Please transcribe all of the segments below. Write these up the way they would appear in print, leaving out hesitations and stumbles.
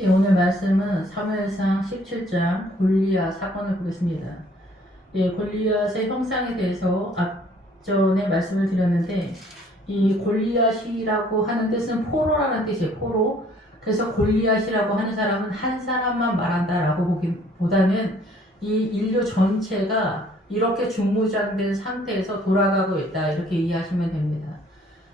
예, 오늘 말씀은 사무엘상 17장 골리앗 사건을 보겠습니다. 예, 골리앗의 형상에 대해서 앞전에 말씀을 드렸는데, 이 골리앗이라고 하는 뜻은 포로라는 뜻이에요. 포로. 그래서 골리앗이라고 하는 사람은 한 사람만 말한다라고 보기보다는 이 인류 전체가 이렇게 중무장된 상태에서 돌아가고 있다, 이렇게 이해하시면 됩니다.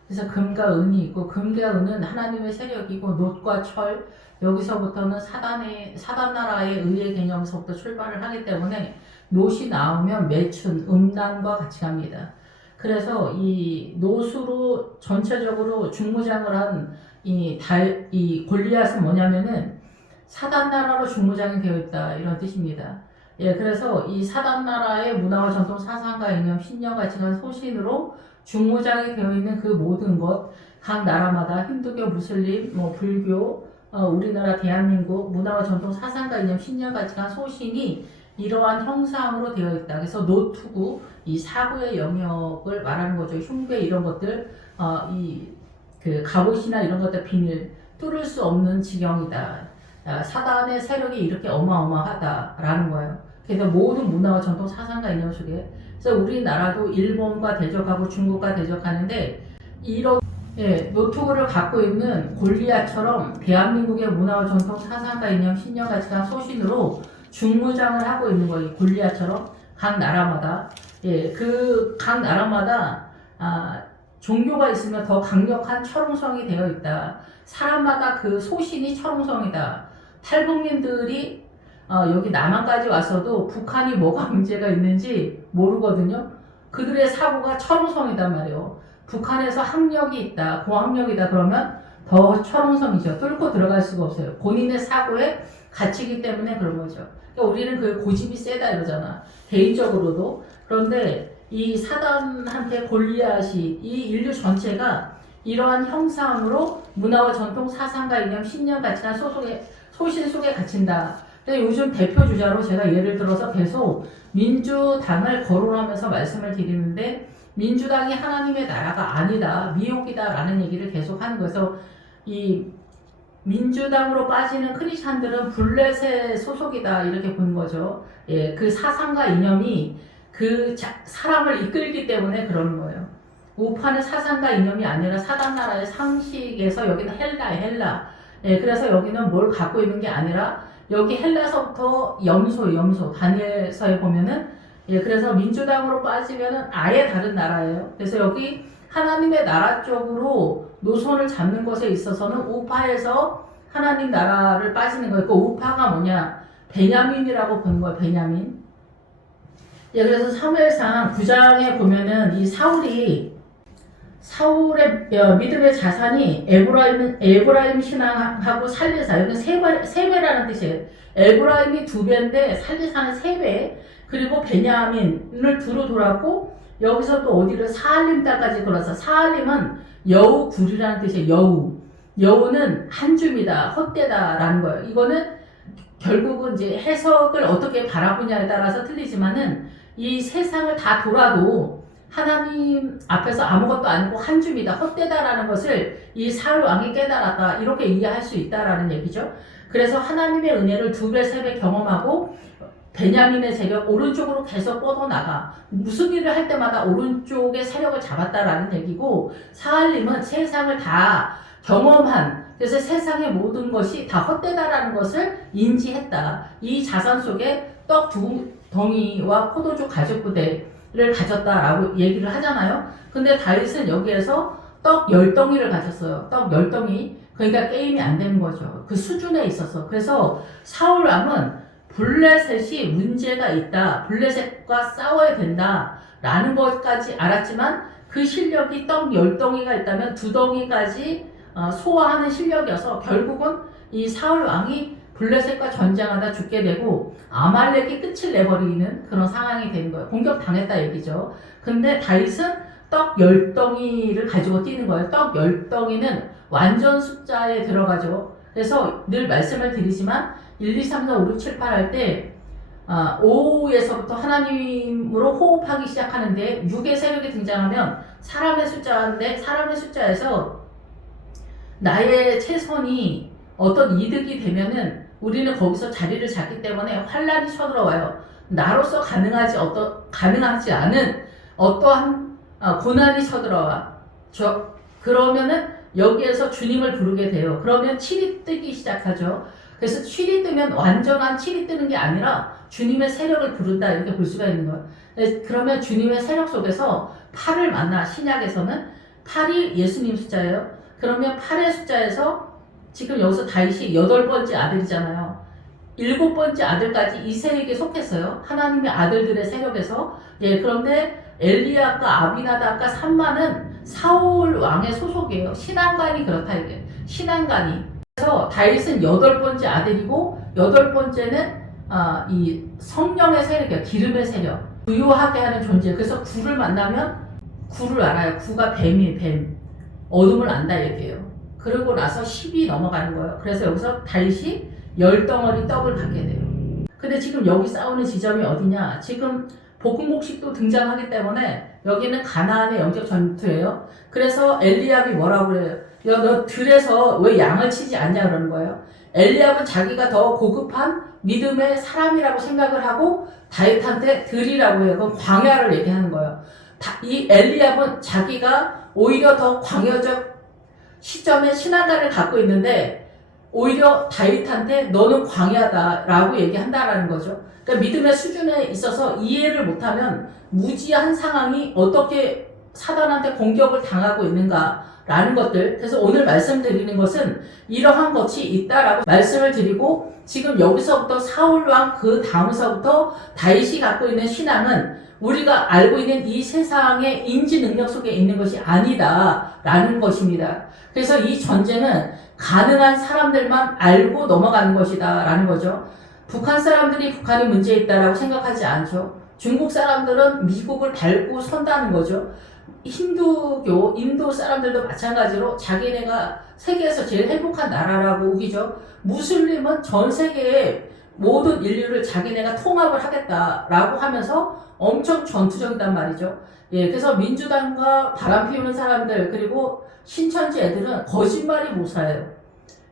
그래서 금과 은이 있고, 금과 은은 하나님의 세력이고, 놋과 철, 여기서부터는 사단 나라의 의의 개념에서부터 출발을 하기 때문에 놋이 나오면 매춘, 음란과 같이 갑니다. 그래서 이 놋으로 전체적으로 중무장을 한 이 골리앗은 뭐냐면은 사단 나라로 중무장이 되어 있다, 이런 뜻입니다. 예, 그래서 이 사단 나라의 문화와 전통, 사상과 이념, 신념, 가치관, 소신으로 중무장이 되어 있는 그 모든 것, 각 나라마다 힌두교, 무슬림, 불교, 우리나라 대한민국 문화와 전통, 사상과 이념, 신념, 가치관, 소신이 이러한 형상으로 되어 있다. 그래서 노투구, 이 사고의 영역을 말하는 거죠. 흉배 이런 것들, 그 갑옷이나 이런 것들 비늘 뚫을 수 없는 지경이다. 사단의 세력이 이렇게 어마어마하다라는 거예요. 그래서 모든 문화와 전통, 사상과 이념 속에, 그래서 우리나라도 일본과 대적하고 중국과 대적하는데, 이런 노트북을 갖고 있는 골리앗처럼 대한민국의 문화와 전통, 사상과 이념, 신념, 가치관, 소신으로 중무장을 하고 있는 거예요. 골리앗처럼 각 나라마다, 그 각 나라마다 종교가 있으면 더 강력한 철옹성이 되어 있다. 사람마다 그 소신이 철옹성이다. 탈북민들이 여기 남한까지 왔어도 북한이 뭐가 문제가 있는지 모르거든요. 그들의 사고가 철옹성이단 말이에요. 북한에서 학력이 있다, 고학력이다 그러면 더 철옹성이죠. 뚫고 들어갈 수가 없어요. 본인의 사고에 갇히기 때문에 그런 거죠. 그러니까 우리는 그 고집이 세다 이러잖아, 개인적으로도. 그런데 이 사단한테 골리앗이, 이 인류 전체가 이러한 형상으로 문화와 전통, 사상과 이념, 신념, 가치관, 소신 속에 갇힌다. 근데 요즘 대표 주자로 제가 예를 들어서 계속 민주당을 거론하면서 말씀을 드리는데, 민주당이 하나님의 나라가 아니다, 미혹이다 라는 얘기를 계속 하는 거여서, 이 민주당으로 빠지는 크리스찬들은 블레셋 소속이다, 이렇게 보는 거죠. 예, 그 사상과 이념이 그 사람을 이끌기 때문에 그러는 거예요. 우파는 사상과 이념이 아니라 사단 나라의 상식에서, 여기는 헬라. 예, 그래서 여기는 뭘 갖고 있는 게 아니라, 여기 헬라서부터 염소, 다니엘서에 보면은, 그래서 민주당으로 빠지면은 아예 다른 나라예요. 그래서 여기 하나님의 나라 쪽으로 노선을 잡는 것에 있어서는 우파에서 하나님 나라를 빠지는 거예요. 그 우파가 뭐냐? 베냐민이라고 보는 거예요, 베냐민. 그래서 사무엘상 9장에 보면은 이 사울의 믿음의 자산이 에브라임 신앙하고 살리사, 여기는 세 배라는 뜻이에요. 에브라임이 2배인데 살리사는 3배, 그리고 베냐민을 두루 돌았고, 여기서 또 어디를 사알림 땅까지 돌아서, 사알림은 여우 굴이라는 뜻이에요. 여우는 한 줌이다, 헛되다라는 거예요. 이거는 결국은 이제 해석을 어떻게 바라보냐에 따라서 틀리지만은, 이 세상을 다 돌아도 하나님 앞에서 아무것도 아니고 한 줌이다, 헛되다라는 것을 이 사울 왕이 깨달았다, 이렇게 이해할 수 있다라는 얘기죠. 그래서 하나님의 은혜를 2배, 3배 경험하고, 베냐민의 세력 오른쪽으로 계속 뻗어나가, 무슨 일을 할 때마다 오른쪽의 세력을 잡았다라는 얘기고, 사알림은 세상을 다 경험한, 그래서 세상의 모든 것이 다 헛되다라는 것을 인지했다. 이 자산 속에 떡 2덩이와 포도주 가죽 부대를 가졌다라고 얘기를 하잖아요. 근데 다윗은 여기에서 떡 10덩이를 가졌어요. 떡 10덩이. 그러니까 게임이 안 되는 거죠. 그 수준에 있어서. 그래서 사울 왕은 블레셋이 문제가 있다, 블레셋과 싸워야 된다 라는 것까지 알았지만, 그 실력이 떡 10덩이가 있다면 2덩이까지 소화하는 실력이어서 결국은 이 사울 왕이 블레셋과 전쟁하다 죽게 되고 아말렉이 끝을 내버리는 그런 상황이 되는 거예요. 공격당했다 얘기죠. 근데 다윗은 떡 10덩이를 가지고 뛰는 거예요. 떡 10덩이는 완전 숫자에 들어가죠. 그래서 늘 말씀을 드리지만 1, 2, 3, 4, 5, 6, 7, 8 할 때 5에서부터 하나님으로 호흡하기 시작하는데, 6의 세력이 등장하면 사람의 숫자인데, 사람의 숫자에서 나의 최선이 어떤 이득이 되면은 우리는 거기서 자리를 잡기 때문에 환란이 쳐들어와요. 나로서 가능하지 않은 어떠한 고난이 쳐들어와. 그러면은 여기에서 주님을 부르게 돼요. 그러면 칠이 뜨기 시작하죠. 그래서 칠이 뜨면 완전한 칠이 뜨는 게 아니라 주님의 세력을 부른다 이렇게 볼 수가 있는 거예요. 그러면 주님의 세력 속에서 8을 만나. 신약에서는 8이 예수님 숫자예요. 그러면 8의 숫자에서 지금 여기서 다윗이 8번째 아들이잖아요. 7번째 아들까지 이세에게 속했어요. 하나님의 아들들의 세력에서. 그런데 엘리야과 아비나답과 삼마는 사울 왕의 소속이에요. 신앙관이 그렇다 이게. 신앙관이. 그래서 다윗은 8번째 아들이고 8번째는 이 성령의 세력이에요. 기름의 세력. 부유하게 하는 존재. 그래서 구를 만나면 구를 알아요. 구가 뱀이에요. 뱀. 어둠을 안다 얘기예요. 그러고 나서 10이 넘어가는 거예요. 그래서 여기서 다윗이 10덩어리 떡을 갖게 돼요. 근데 지금 여기 싸우는 지점이 어디냐? 지금 볶음곡식도 등장하기 때문에 여기는 가나안의 영적 전투예요. 그래서 엘리압이 뭐라고 그래요? 야, 너 들에서 왜 양을 치지 않냐 그러는 거예요. 엘리압은 자기가 더 고급한 믿음의 사람이라고 생각을 하고 다윗한테 들이라고 해요. 그건 광야를 얘기하는 거예요. 이 엘리압은 자기가 오히려 더 광야적 시점에 신앙가를 갖고 있는데 오히려 다윗한테 너는 광야다라고 얘기한다라는 거죠. 그러니까 믿음의 수준에 있어서 이해를 못하면 무지한 상황이 어떻게 사단한테 공격을 당하고 있는가라는 것들. 그래서 오늘 말씀드리는 것은 이러한 것이 있다라고 말씀을 드리고 지금 여기서부터 사울왕 그 다음서부터 다윗이 갖고 있는 신앙은 우리가 알고 있는 이 세상의 인지 능력 속에 있는 것이 아니다라는 것입니다. 그래서 이 전쟁은 가능한 사람들만 알고 넘어가는 것이다 라는 거죠. 북한 사람들이 북한이 문제 있다라고 생각하지 않죠. 중국 사람들은 미국을 밟고 선다는 거죠. 힌두교, 인도 사람들도 마찬가지로 자기네가 세계에서 제일 행복한 나라라고 우기죠. 무슬림은 전 세계의 모든 인류를 자기네가 통합을 하겠다라고 하면서 엄청 전투적이단 말이죠. 그래서 민주당과 바람 피우는 사람들 그리고 신천지 애들은 거짓말이 모사예요.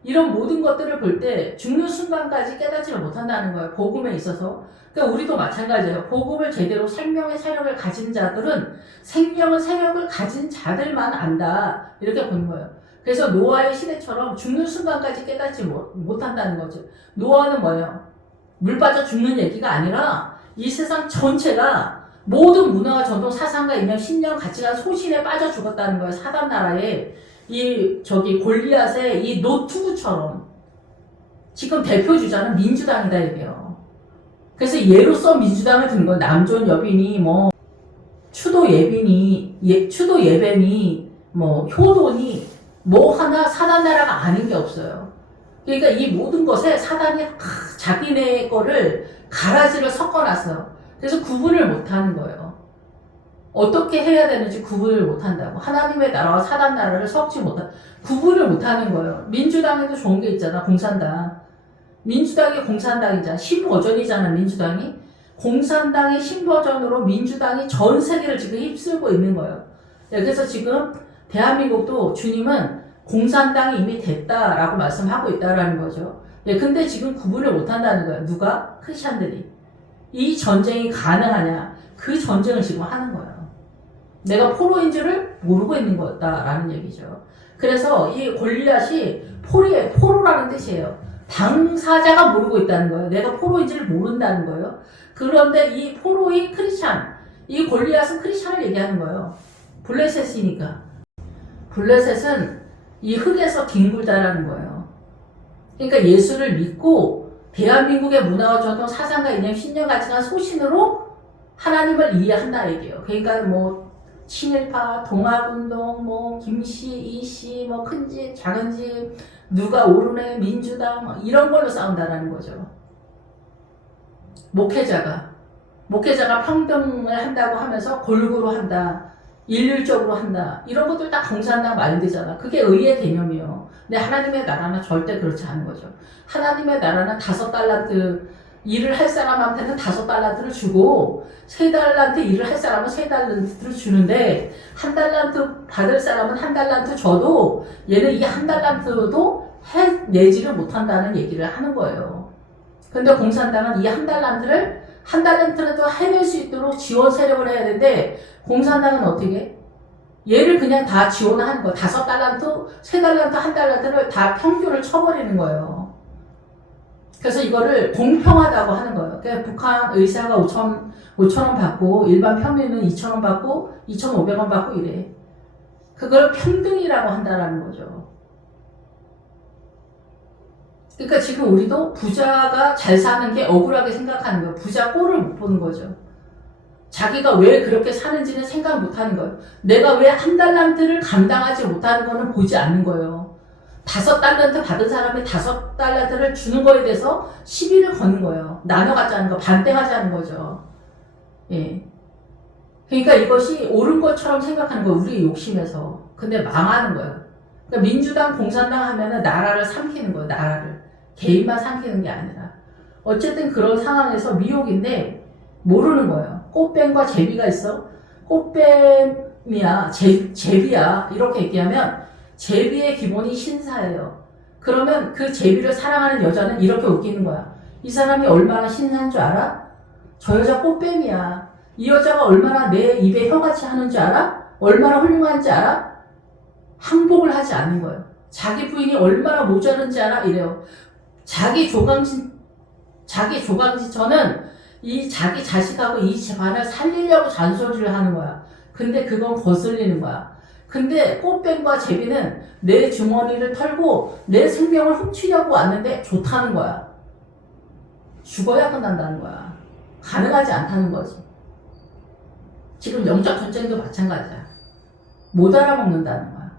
이런 모든 것들을 볼 때 죽는 순간까지 깨닫지를 못한다는 거예요. 복음에 있어서. 그러니까 우리도 마찬가지예요. 복음을 제대로 생명의 세력을 가진 자들은 생명의 세력을 가진 자들만 안다. 이렇게 보는 거예요. 그래서 노아의 시대처럼 죽는 순간까지 깨닫지 못한다는 거죠. 노아는 뭐예요? 물 빠져 죽는 얘기가 아니라 이 세상 전체가 모든 문화와 전통 사상과 이념 신념 가치가 소신에 빠져 죽었다는 거예요. 사단 나라에 골리앗의 이 노투구처럼 지금 대표 주자는 민주당이다 이게요. 그래서 예로서 민주당을 든 건 남존 여빈이 추도 예벤이 효돈이 하나 사단 나라가 아닌 게 없어요. 그러니까 이 모든 것에 사단이 자기네 거를 가라지를 섞어놨어요. 그래서 구분을 못하는 거예요. 어떻게 해야 되는지 구분을 못한다고. 하나님의 나라와 사단 나라를 구분을 못하는 거예요. 민주당에도 좋은 게 있잖아. 공산당. 민주당이 공산당이잖아. 신버전이잖아. 민주당이. 공산당의 신버전으로 민주당이 전 세계를 지금 휩쓸고 있는 거예요. 그래서 지금 대한민국도 주님은 공산당이 이미 됐다라고 말씀하고 있다라는 거죠. 근데 지금 구분을 못한다는 거예요. 누가? 크리스찬들이. 이 전쟁이 가능하냐? 그 전쟁을 지금 하는 거예요. 내가 포로인 줄을 모르고 있는 거다라는 얘기죠. 그래서 이 골리앗이 포로라는 뜻이에요. 당사자가 모르고 있다는 거예요. 내가 포로인 줄을 모른다는 거예요. 그런데 이 포로인 크리스찬, 이 골리앗은 크리스찬을 얘기하는 거예요. 블레셋이니까. 블레셋은 이 흙에서 뒹굴다라는 거예요. 그러니까 예수를 믿고 대한민국의 문화와 전통, 사상과 이념, 신념, 가치관, 소신으로 하나님을 이해한다 얘기예요. 그러니까 친일파, 동학운동, 김씨, 이씨, 큰 집, 작은 집, 누가 오르네, 민주당 이런 걸로 싸운다라는 거죠. 목회자가 평등을 한다고 하면서 골고루 한다. 일률적으로 한다. 이런 것들 다 공산당 마인드잖아. 그게 의의 개념이에요. 근데 하나님의 나라는 절대 그렇지 않은 거죠. 하나님의 나라는 5달란트 일을 할 사람한테는 5달란트를 주고 3달란트 일을 할 사람은 3달란트를 주는데 1달란트 받을 사람은 1달란트 줘도 얘는 이 1달란트도 해내지를 못한다는 얘기를 하는 거예요. 근데 공산당은 이 한 달란트라도 해낼 수 있도록 지원 세력을 해야 되는데, 공산당은 어떻게 해? 얘를 그냥 다 지원하는 거야. 5달란트, 3달란트, 1달란트를 다 평균을 쳐버리는 거예요. 그래서 이거를 공평하다고 하는 거예요. 그러니까 북한 의사가 5,000원 받고, 일반 평민은 2,000원 받고, 2,500원 받고 이래. 그걸 평등이라고 한다라는 거죠. 그러니까 지금 우리도 부자가 잘 사는 게 억울하게 생각하는 거예요. 부자 꼴을 못 보는 거죠. 자기가 왜 그렇게 사는지는 생각 못 하는 거예요. 내가 왜 1달란트를 감당하지 못하는 거는 보지 않는 거예요. 5달란트 받은 사람이 5달란트를 주는 거에 대해서 시비를 거는 거예요. 나눠 갖자는 거, 반대하자는 거죠. 예. 그러니까 이것이 옳은 것처럼 생각하는 거예요. 우리의 욕심에서. 근데 망하는 거예요. 그러니까 민주당, 공산당 하면은 나라를 삼키는 거예요. 나라를. 개인만 삼키는 게 아니라. 어쨌든 그런 상황에서 미혹인데 모르는 거예요. 꽃뱀과 제비가 있어. 꽃뱀이야, 제비야. 이렇게 얘기하면 제비의 기본이 신사예요. 그러면 그 제비를 사랑하는 여자는 이렇게 웃기는 거야. 이 사람이 얼마나 신사인 줄 알아? 저 여자 꽃뱀이야. 이 여자가 얼마나 내 입에 혀같이 하는 줄 알아? 얼마나 훌륭한지 알아? 항복을 하지 않는 거예요. 자기 부인이 얼마나 모자른지 알아? 이래요. 자기 조강지처는 이 자기 자식하고 이 집안을 살리려고 잔소리를 하는 거야. 근데 그건 거슬리는 거야. 근데 꽃뱀과 제비는 내 주머니를 털고 내 생명을 훔치려고 왔는데 좋다는 거야. 죽어야 끝난다는 거야. 가능하지 않다는 거지. 지금 영적 전쟁도 마찬가지야. 못 알아먹는다는 거야.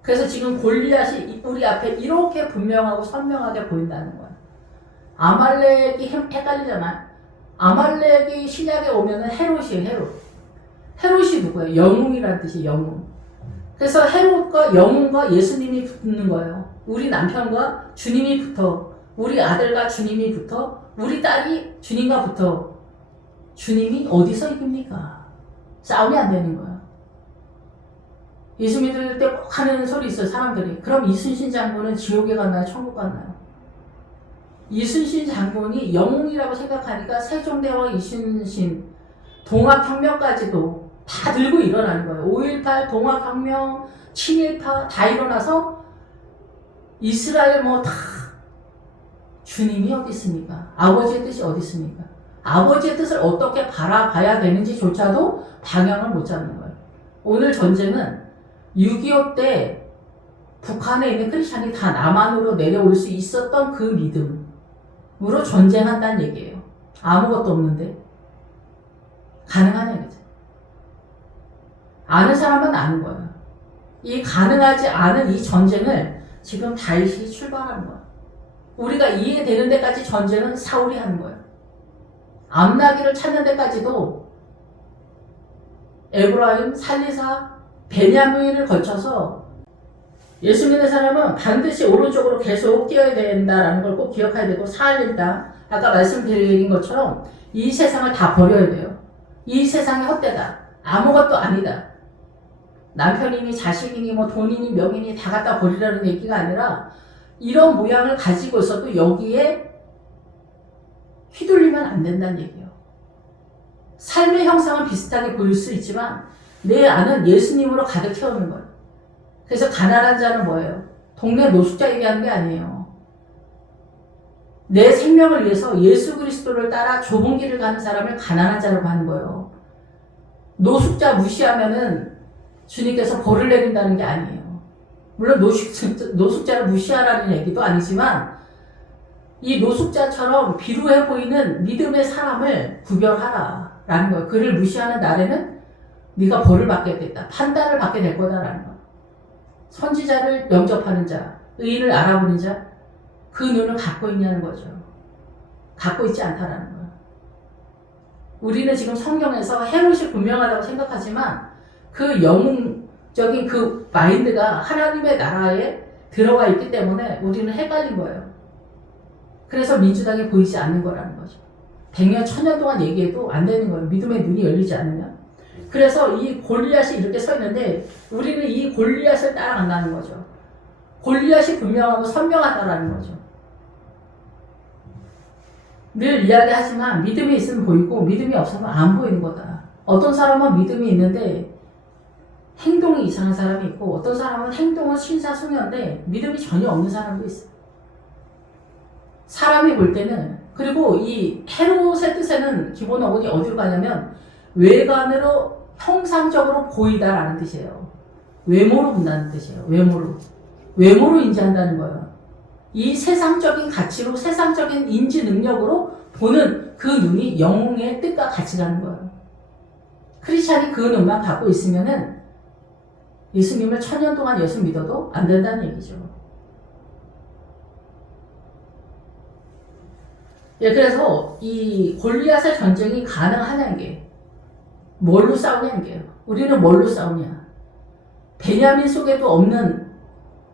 그래서 지금 골리앗이 우리 앞에 이렇게 분명하고 선명하게 보인다는 거야. 아말렉이 헷갈리잖아. 아말렉이 신약에 오면은 헤롯이에요, 헤롯. 헤롯이 누구예요? 영웅이라는 뜻이 영웅. 그래서 헤롯과 영웅과 예수님이 붙는 거예요. 우리 남편과 주님이 붙어. 우리 아들과 주님이 붙어. 우리 딸이 주님과 붙어. 주님이 어디서 이깁니까? 싸움이 안 되는 거야. 예수 믿을 때 꼭 하는 소리 있어요, 사람들이. 그럼 이순신 장군은 지옥에 갔나요? 천국 갔나요? 이순신 장군이 영웅이라고 생각하니까 세종대왕 이순신, 동학혁명까지도 다 들고 일어나는 거예요. 5.18 동학혁명, 친일파 다 일어나서 이스라엘 뭐 다 주님이 어디 있습니까? 아버지의 뜻이 어디 있습니까? 아버지의 뜻을 어떻게 바라봐야 되는지조차도 방향을 못 잡는 거예요. 오늘 전쟁은 6.25 때 북한에 있는 크리스찬이 다 남한으로 내려올 수 있었던 그 믿음으로 전쟁한다는 얘기예요. 아무것도 없는데 가능하냐 이거죠. 아는 사람은 아는 거예요. 이 가능하지 않은 이 전쟁을 지금 다윗이 출발하는 거예요. 우리가 이해되는 데까지 전쟁은 사울이 하는 거예요. 암나기를 찾는 데까지도 에브라임, 살리사, 베냐민을 거쳐서 예수 믿는 사람은 반드시 오른쪽으로 계속 뛰어야 된다라는 걸 꼭 기억해야 되고, 사할림 땅, 아까 말씀드린 것처럼 이 세상을 다 버려야 돼요. 이 세상이 헛되다. 아무것도 아니다. 남편이니 자식이니 뭐 돈이니 명이니 다 갖다 버리라는 얘기가 아니라 이런 모양을 가지고 있어도 여기에 휘둘리면 안 된다는 얘기예요. 삶의 형상은 비슷하게 보일 수 있지만 내 안은 예수님으로 가득 채우는 거예요. 그래서 가난한 자는 뭐예요? 동네 노숙자 얘기하는 게 아니에요. 내 생명을 위해서 예수 그리스도를 따라 좁은 길을 가는 사람을 가난한 자라고 하는 거예요. 노숙자 무시하면은 주님께서 벌을 내린다는 게 아니에요. 물론 노숙자를 무시하라는 얘기도 아니지만 이 노숙자처럼 비루해 보이는 믿음의 사람을 구별하라 라는 거예요. 그를 무시하는 날에는 네가 벌을 받게 됐다. 판단을 받게 될 거다라는 거예요. 선지자를 영접하는 자, 의인을 알아보는 자, 그 눈을 갖고 있냐는 거죠. 갖고 있지 않다라는 거예요. 우리는 지금 성경에서 헤롯이 분명하다고 생각하지만 그 영웅적인 그 마인드가 하나님의 나라에 들어가 있기 때문에 우리는 헷갈린 거예요. 그래서 민주당이 보이지 않는 거라는 거죠. 100년, 1000년 동안 얘기해도 안 되는 거예요. 믿음의 눈이 열리지 않으면. 그래서 이 골리앗이 이렇게 서 있는데 우리는 이 골리앗을 따라간다는 거죠. 골리앗이 분명하고 선명하다라는 거죠. 늘 이야기하지만 믿음이 있으면 보이고 믿음이 없으면 안 보이는 거다. 어떤 사람은 믿음이 있는데 행동이 이상한 사람이 있고 어떤 사람은 행동은 신사숙녀인데 믿음이 전혀 없는 사람도 있어요. 사람이 볼 때는 그리고 이 헤롯의 뜻에는 기본 어근이 어디로 가냐면 외관으로 형상적으로 보이다라는 뜻이에요. 외모로 본다는 뜻이에요. 외모로 인지한다는 거예요. 이 세상적인 가치로 세상적인 인지 능력으로 보는 그 눈이 영웅의 뜻과 같이 가는 거예요. 크리스찬이 그 눈만 갖고 있으면은 예수님을 1000년 동안 예수 믿어도 안 된다는 얘기죠. 예, 그래서 이 골리앗의 전쟁이 가능하냐는 게 뭘로 싸우냐는 게요. 우리는 뭘로 싸우냐? 베냐민 속에도 없는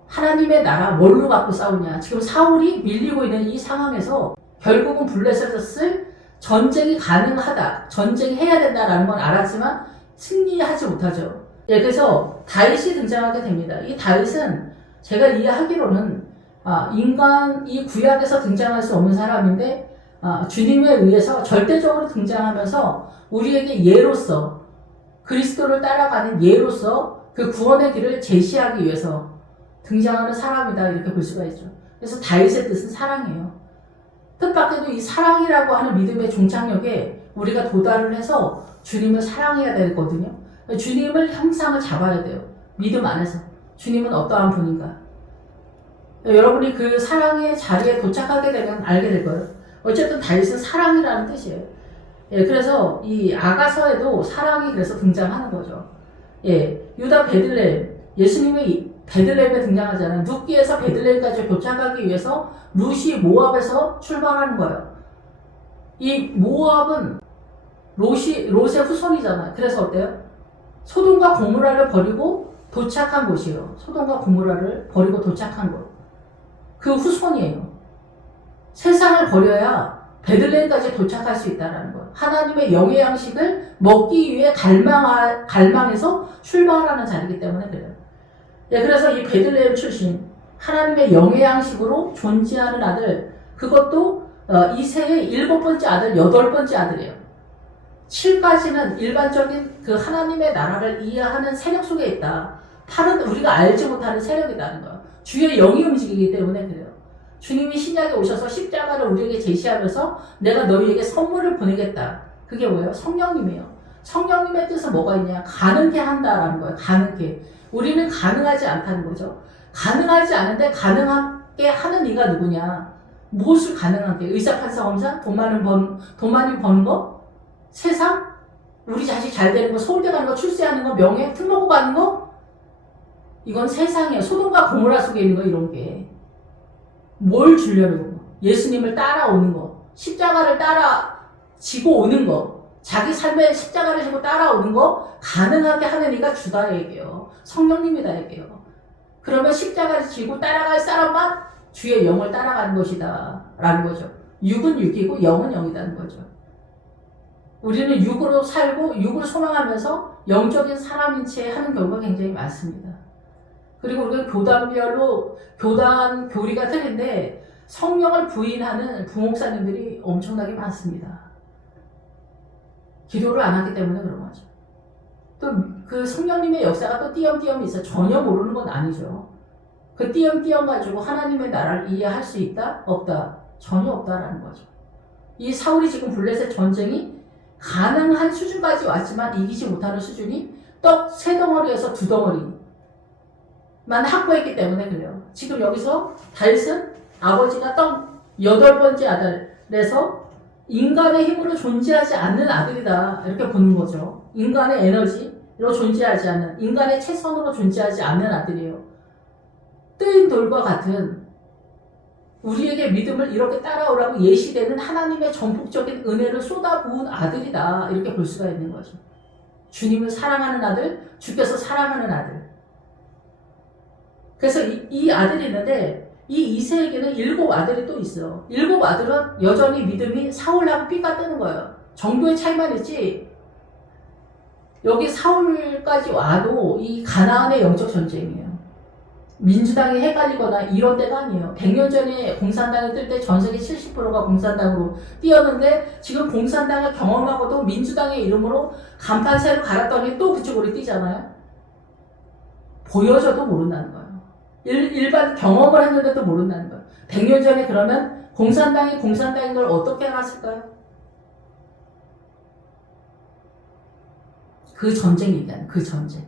하나님의 나라 뭘로 갖고 싸우냐? 지금 사울이 밀리고 있는 이 상황에서 결국은 블레셋을 전쟁이 가능하다, 전쟁해야 된다라는 건 알았지만 승리하지 못하죠. 예, 그래서 다윗이 등장하게 됩니다. 이 다윗은 제가 이해하기로는 이 구약에서 등장할 수 없는 사람인데 주님에 의해서 절대적으로 등장하면서 우리에게 예로서 그리스도를 따라가는 예로서 그 구원의 길을 제시하기 위해서 등장하는 사람이다 이렇게 볼 수가 있죠. 그래서 다윗의 뜻은 사랑이에요. 뜻밖에도 이 사랑이라고 하는 믿음의 종착역에 우리가 도달을 해서 주님을 사랑해야 되거든요. 주님을 형상을 잡아야 돼요. 믿음 안에서. 주님은 어떠한 분인가. 여러분이 그 사랑의 자리에 도착하게 되면 알게 될 거예요. 어쨌든 다윗은 사랑이라는 뜻이에요. 예, 그래서 이 아가서에도 사랑이 그래서 등장하는 거죠. 예, 유다 베들레헴, 예수님이 베들레헴에 등장하잖아요. 눕기에서 베들레헴까지 도착하기 위해서 룻이 모압에서 출발하는 거예요. 이 모압은 롯의 후손이잖아요. 그래서 어때요? 소돔과 고모라를 버리고 도착한 곳이에요. 소돔과 고모라를 버리고 도착한 곳. 그 후손이에요. 세상을 버려야 베들레헴까지 도착할 수 있다는 거예요. 하나님의 영의 양식을 먹기 위해 갈망해서 출발하는 자리이기 때문에 그래요. 예, 그래서 이 베들레헴 출신 하나님의 영의 양식으로 존재하는 아들, 그것도 이세의 7번째 아들, 8번째 아들이에요. 7까지는 일반적인 그 하나님의 나라를 이해하는 세력 속에 있다. 8은 우리가 알지 못하는 세력이라는 거예요. 주의 영이 움직이기 때문에 그래요. 주님이 신약에 오셔서 십자가를 우리에게 제시하면서 내가 너희에게 선물을 보내겠다. 그게 뭐예요? 성령님이에요. 성령님의 뜻은 뭐가 있냐? 가능케 한다라는 거예요. 가능케. 우리는 가능하지 않다는 거죠. 가능하지 않은데 가능하게 하는 이가 누구냐? 무엇을 가능하게? 의사, 판사, 검사? 돈 많이 버는 거? 세상? 우리 자식 잘 되는 거? 서울대 가는 거? 출세하는 거? 명예? 특목고 가는 거? 이건 세상이에요. 소돔과 고모라 속에 있는 거 이런 게. 뭘 주려는 거? 예수님을 따라오는 거. 십자가를 따라 지고 오는 거. 자기 삶에 십자가를 지고 따라오는 거 가능하게 하는 이가 주다 얘기예요. 성령님이다 얘기예요. 그러면 십자가를 지고 따라갈 사람만 주의 영을 따라가는 것이다 라는 거죠. 육은 육이고 영은 영이라는 거죠. 우리는 육으로 살고 육을 소망하면서 영적인 사람인 채 하는 경우가 굉장히 많습니다. 그리고 우리가 교단별로 교단 교리가 틀린데 성령을 부인하는 부목사님들이 엄청나게 많습니다. 기도를 안 하기 때문에 그런 거죠. 또 그 성령님의 역사가 또 띄엄띄엄 있어. 전혀 모르는 건 아니죠. 그 띄엄띄엄 가지고 하나님의 나라를 이해할 수 있다? 없다? 전혀 없다라는 거죠. 이 사울이 지금 블레셋 전쟁이 가능한 수준까지 왔지만 이기지 못하는 수준이 떡 3덩어리에서 2덩어리만 확보했기 때문에 그래요. 지금 여기서 다윗은 아버지가 떡 8번째 아들에서 인간의 힘으로 존재하지 않는 아들이다 이렇게 보는 거죠. 인간의 에너지로 존재하지 않는, 인간의 체선으로 존재하지 않는 아들이에요. 뜨인 돌과 같은 우리에게 믿음을 이렇게 따라오라고 예시되는 하나님의 전폭적인 은혜를 쏟아부은 아들이다 이렇게 볼 수가 있는 거죠. 주님을 사랑하는 아들, 주께서 사랑하는 아들. 그래서 이 아들이 있는데 이 이세에게는 7 아들이 또 있어요. 7 아들은 여전히 믿음이 사울하고 삐까 뜨는 거예요. 정도의 차이만 있지 여기 사울까지 와도 이 가나안의 영적 전쟁이에요. 민주당이 헷갈리거나 이런 때가 아니에요. 100년 전에 공산당이 뜰 때 전 세계 70%가 공산당으로 뛰었는데 지금 공산당을 경험하고도 민주당의 이름으로 간판새로 갈았더니 또 그쪽으로 뛰잖아요. 보여줘도 모른다는 거예요. 일반 경험을 했는데도 모른다는 거예요. 100년 전에 그러면 공산당이 공산당인 걸 어떻게 알았을까요? 그 전쟁 얘기하는 그 전쟁.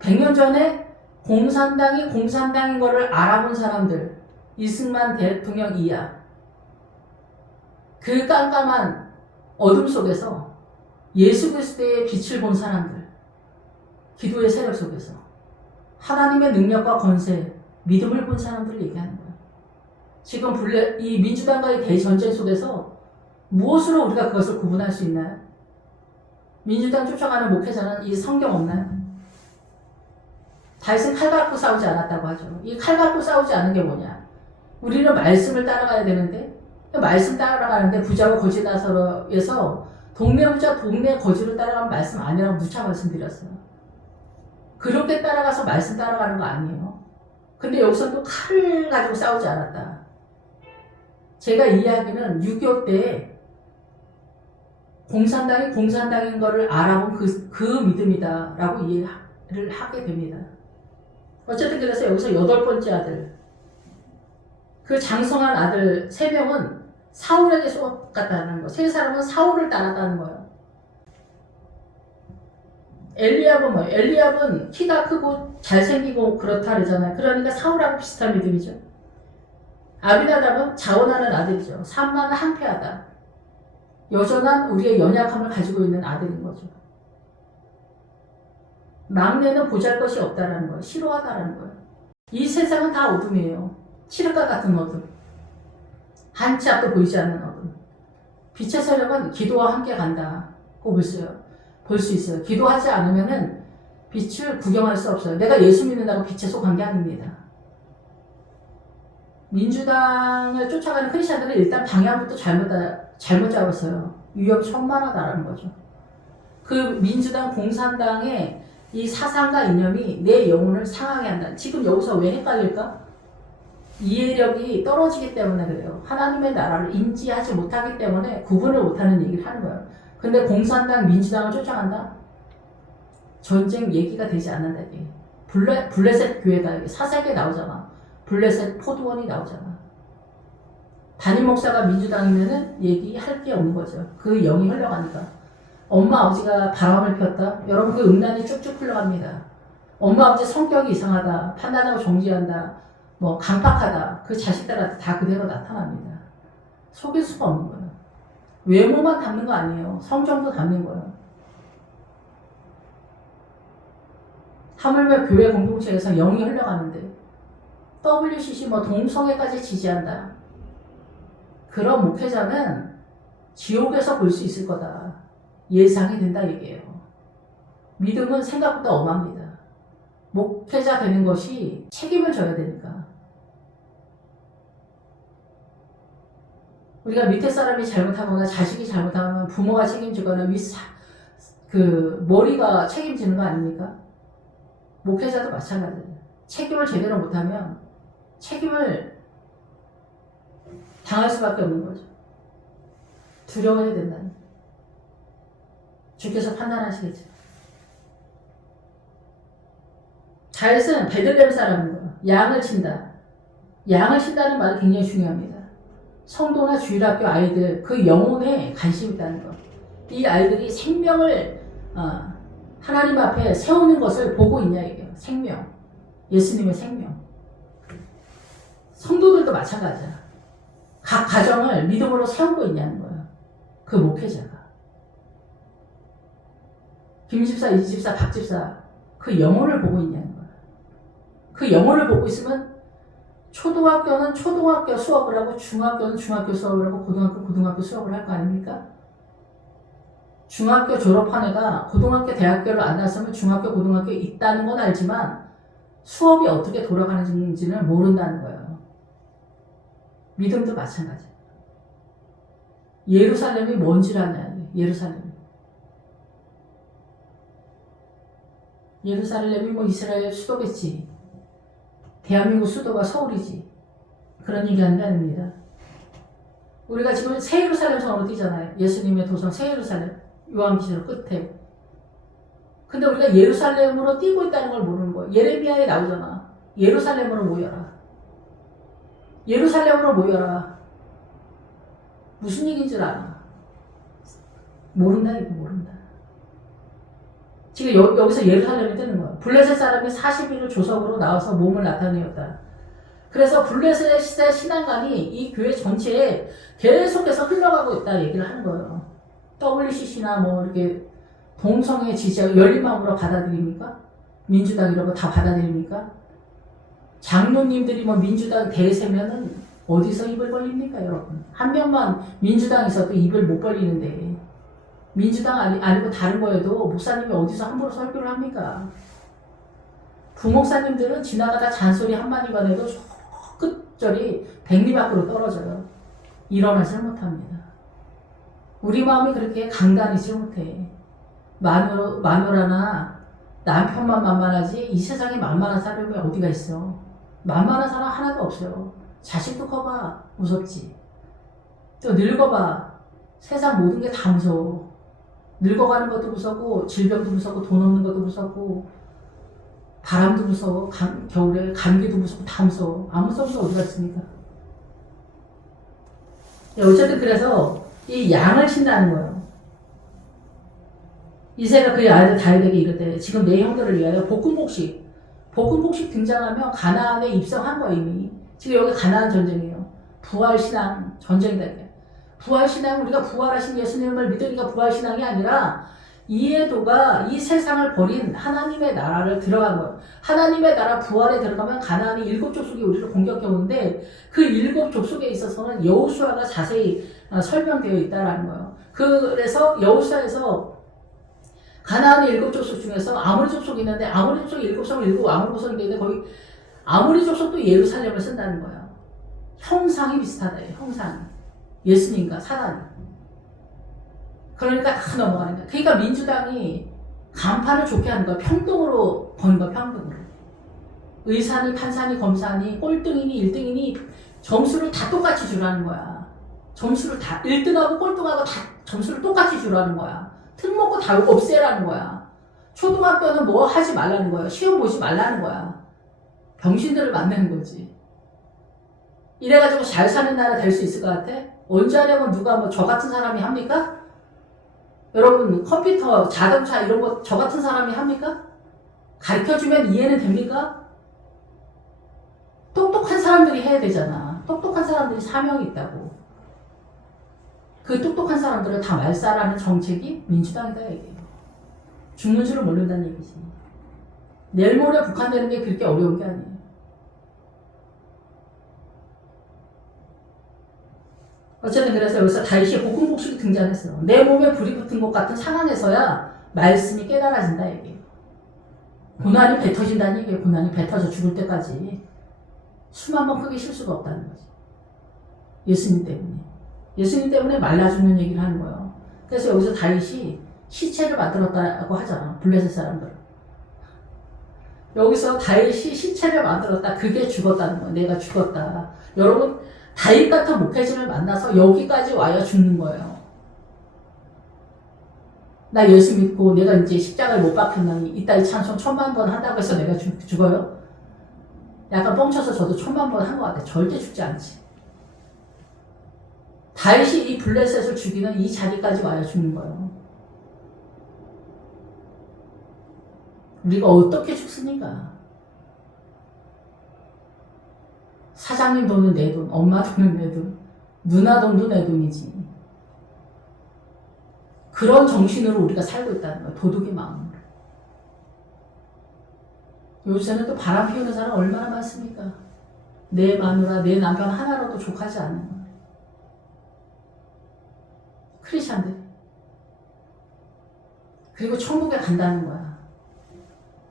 100년 전에 공산당이 공산당인 거를 알아본 사람들, 이승만 대통령 이하, 그 깜깜한 어둠 속에서 예수 그리스도의 빛을 본 사람들, 기도의 세력 속에서 하나님의 능력과 권세, 믿음을 본 사람들을 얘기하는 거예요. 지금 이 민주당과의 대전쟁 속에서 무엇으로 우리가 그것을 구분할 수 있나요? 민주당 쫓아가는 목회자는 이 성경 없나요? 다윗은 칼 갖고 싸우지 않았다고 하죠. 이 칼 갖고 싸우지 않은 게 뭐냐? 우리는 말씀을 따라가야 되는데 말씀 따라가는데 부자와 거지 나서로에서 동네 부자 동네 거지로 따라가면 말씀 아니라고 누차 말씀드렸어요. 그렇게 따라가서 말씀 따라가는 거 아니에요. 근데 여기서 또 칼을 가지고 싸우지 않았다. 제가 이야기는 6.25 때 공산당이 공산당인 거를 알아본 그 믿음이다라고 이해를 하게 됩니다. 어쨌든 그래서 여기서 8번째 아들, 그 장성한 아들 3명은 사울에게 쏘았다는 거. 3사람은 사울을 따랐다는 거예요. 엘리압은 뭐예요? 엘리압은 키가 크고 잘생기고 그렇다 그러잖아요. 그러니까 사울하고 비슷한 믿음이죠. 아비나답은 자원하는 아들이죠. 산만은 항폐하다. 여전한 우리의 연약함을 가지고 있는 아들인 거죠. 막내는 보잘것이 없다라는 거예요. 싫어하다라는 거예요. 이 세상은 다 어둠이에요. 칠흑과 같은 어둠. 한치 앞도 보이지 않는 어둠. 빛의 세력은 기도와 함께 간다고 볼 수 있어요. 기도하지 않으면은 빛을 구경할 수 없어요. 내가 예수 믿는다고 빛에 속한 게 아닙니다. 민주당을 쫓아가는 크리스천들은 일단 방향부터 잘못 잡았어요. 위험천만하다라는 거죠. 그 민주당, 공산당의 이 사상과 이념이 내 영혼을 상하게 한다. 지금 여기서 왜 헷갈릴까? 이해력이 떨어지기 때문에 그래요. 하나님의 나라를 인지하지 못하기 때문에 구분을 못하는 얘기를 하는 거예요. 근데 공산당, 민주당을 쫓아간다? 전쟁 얘기가 되지 않는다. 이게. 블레셋 교회다. 이게 사색에 나오잖아. 블레셋 포도원이 나오잖아. 담임 목사가 민주당이면은 얘기할 게 없는 거죠. 그 영이 흘러가니까. 엄마 아버지가 바람을 폈다? 여러분 그 음란이 쭉쭉 흘러갑니다. 엄마 아버지 성격이 이상하다. 판단하고 정지한다. 뭐 강팍하다. 그 자식들한테 다 그대로 나타납니다. 속일 수가 없는 거예요. 외모만 담는 거 아니에요. 성정도 담는 거예요. 하물며 교회 공동체에서 영이 흘러가는데 WCC 뭐 동성애까지 지지한다. 그런 목회자는 지옥에서 볼 수 있을 거다. 예상이 된다 얘기예요. 믿음은 생각보다 엄합니다. 목회자 되는 것이 책임을 져야 되니까. 우리가 밑에 사람이 잘못하거나 자식이 잘못하면 부모가 책임지거나 머리가 책임지는 거 아닙니까? 목회자도 마찬가지예요. 책임을 제대로 못하면 책임을 당할 수밖에 없는 거죠. 두려워해야 된다는. 주께서 판단하시겠죠. 다윗은 베들레헴 사람인 거예요. 양을 친다. 양을 친다는 말이 굉장히 중요합니다. 성도나 주일학교 아이들 그 영혼에 관심이 있다는 것. 이 아이들이 생명을 하나님 앞에 세우는 것을 보고 있냐 이게요. 생명. 예수님의 생명. 성도들도 마찬가지야. 각 가정을 믿음으로 세우고 있냐는 거예요. 그 목회자가. 김집사, 이집사, 박집사 그 영혼을 보고 있냐는 거예요. 그 영혼을 보고 있으면 초등학교는 초등학교 수업을 하고 중학교는 중학교 수업을 하고 고등학교 수업을 할 거 아닙니까? 중학교 졸업한 애가 고등학교 대학교를 안 나왔으면 중학교 고등학교에 있다는 건 알지만 수업이 어떻게 돌아가는지는 모른다는 거예요. 믿음도 마찬가지. 예루살렘이 뭔지를 아냐. 예루살렘이 뭐 이스라엘 수도겠지. 대한민국 수도가 서울이지. 그런 얘기하는 게 아닙니다. 우리가 지금 새 예루살렘 성으로 뛰잖아요. 예수님의 도성 새 예루살렘. 요한계시록 끝에. 근데 우리가 예루살렘으로 뛰고 있다는 걸 모르는 거예요. 예레미야에 나오잖아. 예루살렘으로 모여라. 예루살렘으로 모여라. 무슨 얘기인 줄 알아? 모른다 이거 모른다. 지금 여기서 예루살렘이 뜨는 거예요. 블레셋 사람이 40일을 조석으로 나와서 몸을 나타내었다. 그래서 블레셋 시대 신앙관이 이 교회 전체에 계속해서 흘러가고 있다 얘기를 하는 거예요. WCC나 뭐 이렇게 동성애 지지자 열린 마음으로 받아들입니까? 민주당 이런 거 다 받아들입니까? 장로님들이 뭐 민주당 대세면은 어디서 입을 벌립니까 여러분? 한 명만 민주당 있어도 입을 못 벌리는데 민주당 아니고 다른 거에도 목사님이 어디서 함부로 설교를 합니까? 부목사님들은 지나가다 잔소리 한마디만 해도 저 끝절이 백리 밖으로 떨어져요. 일어나질 못합니다. 우리 마음이 그렇게 강단이지 못해. 마누라나 남편만 만만하지 이 세상에 만만한 사람이 어디가 있어. 만만한 사람 하나도 없어요. 자식도 커봐 무섭지. 또 늙어봐 세상 모든 게 다 무서워. 늙어가는 것도 무섭고 질병도 무섭고 돈 없는 것도 무섭고 바람도 무서워. 겨울에 감기도 무섭고 다 무서워. 안 무서운 게 어디가 있습니까? 어쨌든 그래서 이 양을 신다는 거예요. 이새가 그의 아들 다윗에게 이르되 지금 내 형들을 위하여 볶음복식 등장하면 가나안에 입성한 거야 이미. 지금 여기 가나안 전쟁이에요. 부활신앙 전쟁이다 이게. 부활신앙 우리가 부활하신 예수님을 믿으니까 부활신앙이 아니라 이해도가 이 세상을 버린 하나님의 나라를 들어간 거예요. 하나님의 나라 부활에 들어가면 가나안의 7 족속이 우리를 공격해 오는데 그 7 족속에 있어서는 여호수아가 자세히 설명되어 있다라는 거예요. 그래서 여호수아에서 가나안의 7 족속 중에서 아모리 족속이 있는데 아모리 족속이 7 아모리 족속이 있는데 거기 아모리 족속도 예루살렘을 쓴다는 거예요. 형상이 비슷하다. 형상이. 예수님과 사단이. 그러니까 다 넘어가는 거야. 그러니까 민주당이 간판을 좋게 하는 거야. 평등으로 보는 거야. 평등으로. 의사니 판사니 검사니 꼴등이니 1등이니 점수를 다 똑같이 주라는 거야. 점수를 다 1등하고 꼴등하고 다 점수를 똑같이 주라는 거야. 특목고 다 없애라는 거야. 초등학교는 뭐 하지 말라는 거야. 시험 보지 말라는 거야. 병신들을 만드는 거지. 이래가지고 잘 사는 나라 될 수 있을 것 같아? 언제 하려면 누가 뭐 저 같은 사람이 합니까? 여러분 컴퓨터, 자동차 이런 거 저 같은 사람이 합니까? 가르쳐주면 이해는 됩니까? 똑똑한 사람들이 해야 되잖아. 똑똑한 사람들이 사명이 있다고. 그 똑똑한 사람들을 다 말살하는 정책이 민주당이다 얘기예요. 죽는 줄을 모른다는 얘기지. 내일 모레 북한 되는 게 그렇게 어려운 게 아니에요. 어쨌든 그래서 여기서 다윗이 볶음복식이 등장했어요. 내 몸에 불이 붙은 것 같은 상황에서야 말씀이 깨달아진다 얘기예요. 고난이 뱉어진다는 얘기예요. 고난이 뱉어져 죽을 때까지 숨 한 번 크게 쉴 수가 없다는 거지. 예수님 때문에. 예수님 때문에 말라 죽는 얘기를 하는 거예요. 그래서 여기서 다윗이 시체를 만들었다고 하잖아. 블레셋 사람들. 여기서 다윗이 시체를 만들었다. 그게 죽었다는 거예요. 내가 죽었다. 여러분 다윗 같은 목회자를 만나서 여기까지 와야 죽는 거예요. 나 예수 믿고 내가 이제 십자가를 못 박혔나니 이따위 찬송 1000만 번 한다고 해서 내가 죽어요? 약간 뻥쳐서 저도 1000만 번 한 것 같아. 절대 죽지 않지. 다윗이 이 블레셋을 죽이는 이 자리까지 와야 죽는 거예요. 우리가 어떻게 죽습니까? 사장님 돈은 내 돈, 엄마 돈은 내 돈, 누나 돈도 내 돈이지. 그런 정신으로 우리가 살고 있다는 거야. 도둑의 마음으로. 요새는 또 바람 피우는 사람 얼마나 많습니까? 내 마누라, 내 남편 하나로도 족하지 않는 거야. 크리스찬들. 그리고 천국에 간다는 거야.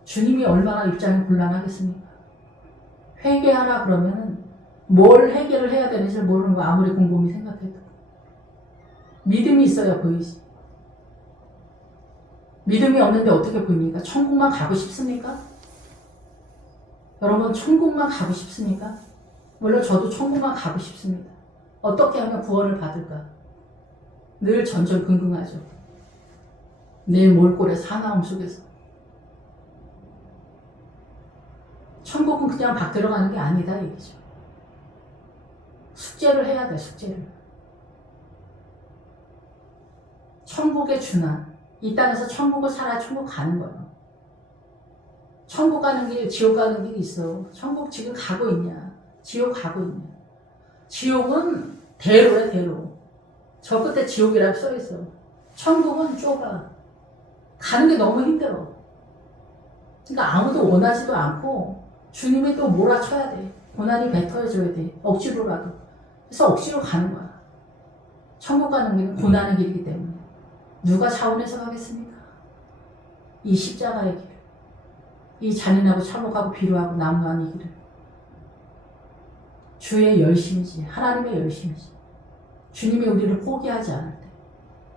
주님이 얼마나 입장이 곤란하겠습니까? 회개하라 그러면은 뭘 해결을 해야 되는지 모르는 거 아무리 곰곰이 생각해도. 믿음이 있어야 보이지. 믿음이 없는데 어떻게 보입니까? 천국만 가고 싶습니까? 여러분 천국만 가고 싶습니까? 물론 저도 천국만 가고 싶습니다. 어떻게 하면 구원을 받을까? 늘 전전긍긍하죠. 내 몰골의 사나움 속에서. 천국은 그냥 막 들어가는 게 아니다 얘기죠. 숙제를 해야 돼, 숙제를. 천국의 준한. 이 땅에서 천국을 살아야 천국 가는 거예요. 천국 가는 길, 지옥 가는 길이 있어. 천국 지금 가고 있냐? 지옥 가고 있냐? 지옥은 대로야, 대로. 저 끝에 지옥이라고 써있어. 천국은 좁아. 가는 게 너무 힘들어. 그러니까 아무도 원하지도 않고 주님이 또 몰아쳐야 돼. 고난이 뱉어져야 돼. 억지로라도. 그래서 억지로 가는 거야. 천국 가는 길은 고난의 길이기 때문에. 누가 차원에서 가겠습니까? 이 십자가의 길. 이 잔인하고 참혹하고 비루하고 난무한 이 길을. 주의 열심이지. 하나님의 열심이지. 주님이 우리를 포기하지 않을 때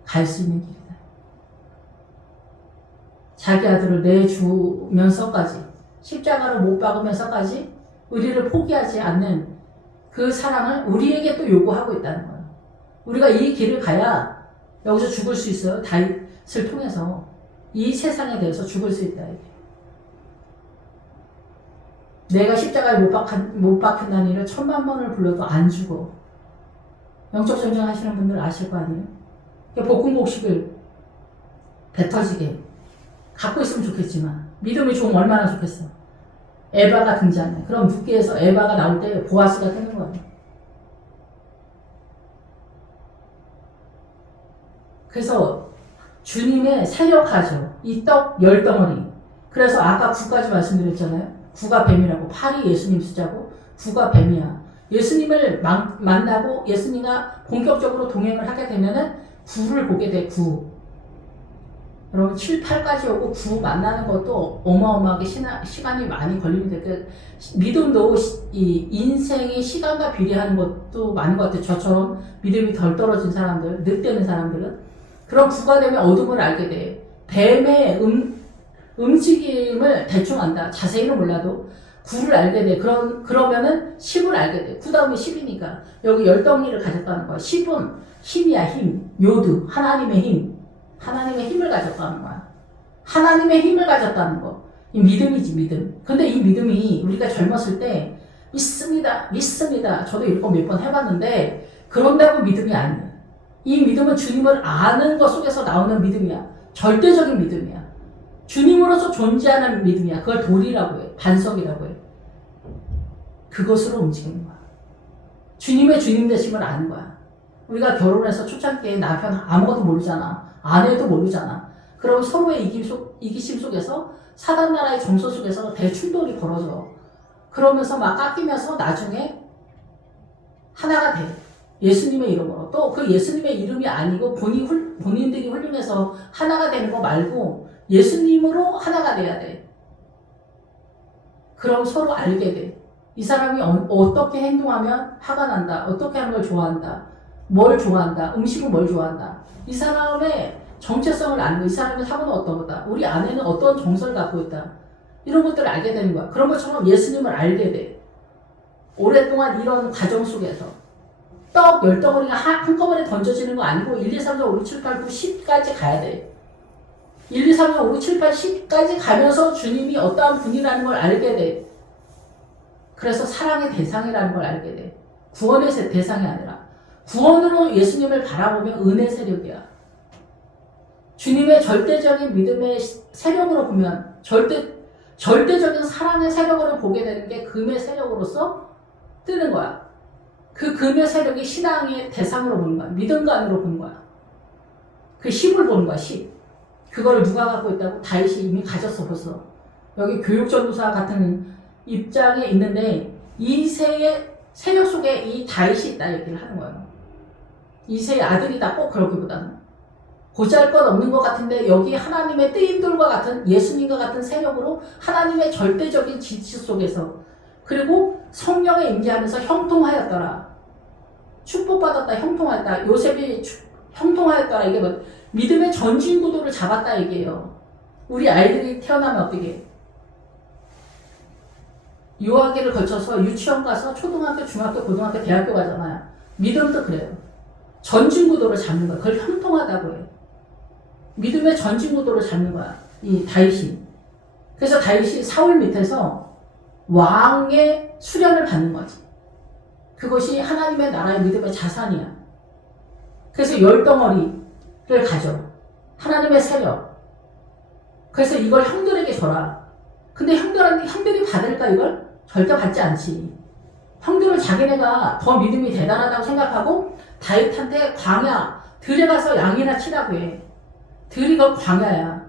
갈 수 있는 길이다. 자기 아들을 내주면서까지 십자가를 못 박으면서까지 우리를 포기하지 않는 그 사랑을 우리에게 또 요구하고 있다는 거예요. 우리가 이 길을 가야 여기서 죽을 수 있어요. 다윗을 통해서 이 세상에 대해서 죽을 수 있다. 내가 십자가에 못 박힌다는 일을 1000만 번을 불러도 안 죽어. 영적 전쟁 하시는 분들 아실 거 아니에요? 복음복식을 뱉어지게 갖고 있으면 좋겠지만 믿음이 좋으면 얼마나 좋겠어. 에바가 등장해. 그럼 룻기에서 에바가 나올 때 보아스가 되는 거예요. 그래서 주님의 세력하죠. 이 떡 10덩어리. 그래서 아까 9까지 말씀드렸잖아요. 9가 뱀이라고. 8이 예수님 숫자고 9가 뱀이야. 예수님을 만나고 예수님과 본격적으로 동행을 하게 되면은 9를 보게 돼. 9. 여러분 7, 8까지 오고 9 만나는 것도 어마어마하게 시간이 많이 걸리는데 그 믿음도 이 인생의 시간과 비례하는 것도 많은 것 같아요. 저처럼 믿음이 덜 떨어진 사람들, 늑대는 사람들은 그런 9가 되면 어둠을 알게 돼. 뱀의 움직임을 대충 안다. 자세히는 몰라도 9를 알게 돼. 그러면은 10을 알게 돼. 9 다음에 10이니까 여기 10덩이를 가졌다는 거야. 10은 힘이야, 힘. 요드, 하나님의 힘. 하나님의 힘을 가졌다는 거야. 하나님의 힘을 가졌다는 거. 이 믿음이지, 믿음. 근데 이 믿음이 우리가 젊었을 때 믿습니다, 믿습니다. 저도 이거 몇 번 해봤는데 그런다고 믿음이 아니야. 이 믿음은 주님을 아는 것 속에서 나오는 믿음이야. 절대적인 믿음이야. 주님으로서 존재하는 믿음이야. 그걸 도리라고 해. 반석이라고 해. 그것으로 움직이는 거야. 주님의 주님 되심을 아는 거야. 우리가 결혼해서 초창기에 남편 아무것도 모르잖아. 아내도 모르잖아. 그럼 서로의 이기심 속에서 사단 나라의 정서 속에서 대충돌이 벌어져. 그러면서 막 깎이면서 나중에 하나가 돼. 예수님의 이름으로. 또 그 예수님의 이름이 아니고 본인들이 훌륭해서 하나가 되는 거 말고 예수님으로 하나가 돼야 돼. 그럼 서로 알게 돼. 이 사람이 어떻게 행동하면 화가 난다. 어떻게 하는 걸 좋아한다. 뭘 좋아한다. 음식은 뭘 좋아한다. 이 사람의 정체성을 알고 이 사람의 사고는 어떤 거다. 우리 아내는 어떤 정서를 갖고 있다. 이런 것들을 알게 되는 거야. 그런 것처럼 예수님을 알게 돼. 오랫동안 이런 과정 속에서 떡 10덩어리가 한꺼번에 던져지는 거 아니고 1, 2, 3, 4, 5, 6, 7, 8, 9, 10까지 가야 돼. 1, 2, 3, 4, 5, 6, 7, 8, 10까지 가면서 주님이 어떠한 분이라는 걸 알게 돼. 그래서 사랑의 대상이라는 걸 알게 돼. 구원의 대상이 아니라 구원으로 예수님을 바라보면 은혜 세력이야. 주님의 절대적인 믿음의 세력으로 보면 절대적인 사랑의 세력으로 보게 되는 게 금의 세력으로서 뜨는 거야. 그 금의 세력이 신앙의 대상으로 보는 거야. 믿음관으로 보는 거야. 그 10을 보는 거야. 10. 그거를 누가 갖고 있다고? 다윗이 이미 가졌어 벌써. 여기 교육전도사 같은 입장에 있는데 이세의 세력 속에 이 다윗이 있다 얘기를 하는 거예요. 이세의 아들이다 꼭 그러기보다는 보잘것없는 것 같은데 여기 하나님의 뜨임돌과 같은 예수님과 같은 세력으로 하나님의 절대적인 지치 속에서 그리고 성령에 임재하면서 형통하였더라. 축복받았다. 형통하였다. 요셉이 형통하였더라. 이게 뭐 믿음의 전진구도를 잡았다 얘기예요. 우리 아이들이 태어나면 어떻게 해? 유아기를 거쳐서 유치원 가서 초등학교, 중학교, 고등학교, 대학교 가잖아요. 믿음도 그래요. 전진구도를 잡는 거야. 그걸 형통하다고 해. 믿음의 전진구도를 잡는 거야. 이 다윗이. 그래서 다윗이 사울 밑에서 왕의 수련을 받는 거지. 그것이 하나님의 나라의 믿음의 자산이야. 그래서 열덩어리를 가져. 하나님의 세력. 그래서 이걸 형들에게 줘라. 근데 형들이 받을까 이걸? 절대 받지 않지. 형들은 자기네가 더 믿음이 대단하다고 생각하고 다윗한테 광야, 들에 가서 양이나 치라고 해. 들이 그 광야야.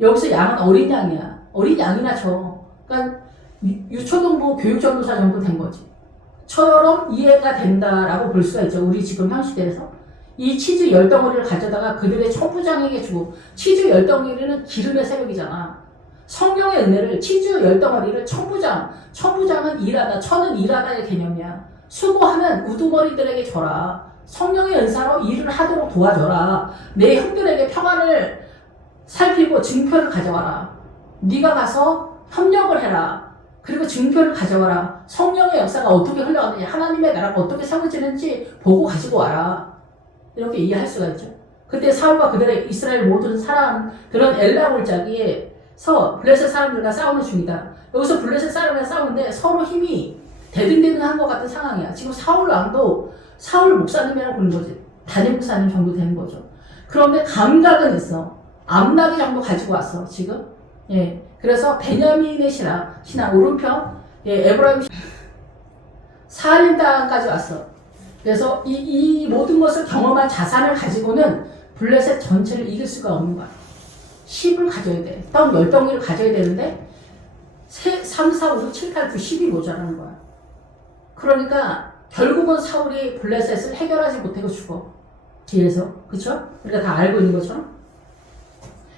여기서 양은 어린 양이야. 어린 양이나 쳐. 그러니까 유초등부 교육전도사 정도 된 거지. 처럼 이해가 된다라고 볼 수가 있죠. 우리 지금 현 시대에서. 이 치즈 10덩어리를 가져다가 그들의 천부장에게 주고, 치즈 10덩어리는 기름의 세력이잖아. 성령의 은혜를 치즈 10덩어리를 천부장은 일하다, 천은 일하다의 개념이야. 수고하는 우두머리들에게 줘라. 성령의 은사로 일을 하도록 도와줘라. 내 형들에게 평안을 살피고 증표를 가져와라. 네가 가서 협력을 해라. 그리고 증표를 가져와라. 성령의 역사가 어떻게 흘러가느냐, 하나님의 나라가 어떻게 세워지는지 보고 가지고 와라. 이렇게 이해할 수가 있죠. 그때 사울과 그들의 이스라엘 모든 사람, 그런 엘라 골짜기에서 블레셋 사람들과 싸우는 중이다. 여기서 블레셋 사람과 싸우는데 서로 힘이 대등대등한 것 같은 상황이야. 지금 사울 왕도 사울 목사님이라고 부르는 거지. 담임 목사님 정도 되는 거죠. 그런데 감각은 있어. 암나기 정도 가지고 왔어, 지금. 예. 그래서 베냐민의 신앙 오른편, 예, 에브라임 사림 땅까지 왔어. 그래서 이 모든 것을 경험한 자산을 가지고는 블레셋 전체를 이길 수가 없는 거야. 10을 가져야 돼. 땅 10덩이를 가져야 되는데 3, 4, 5, 6, 7, 8, 9, 10이 모자라는 거야. 그러니까 결국은 사울이 블레셋을 해결하지 못하고 죽어. 뒤에서. 그쵸? 우리가 다 알고 있는 것처럼.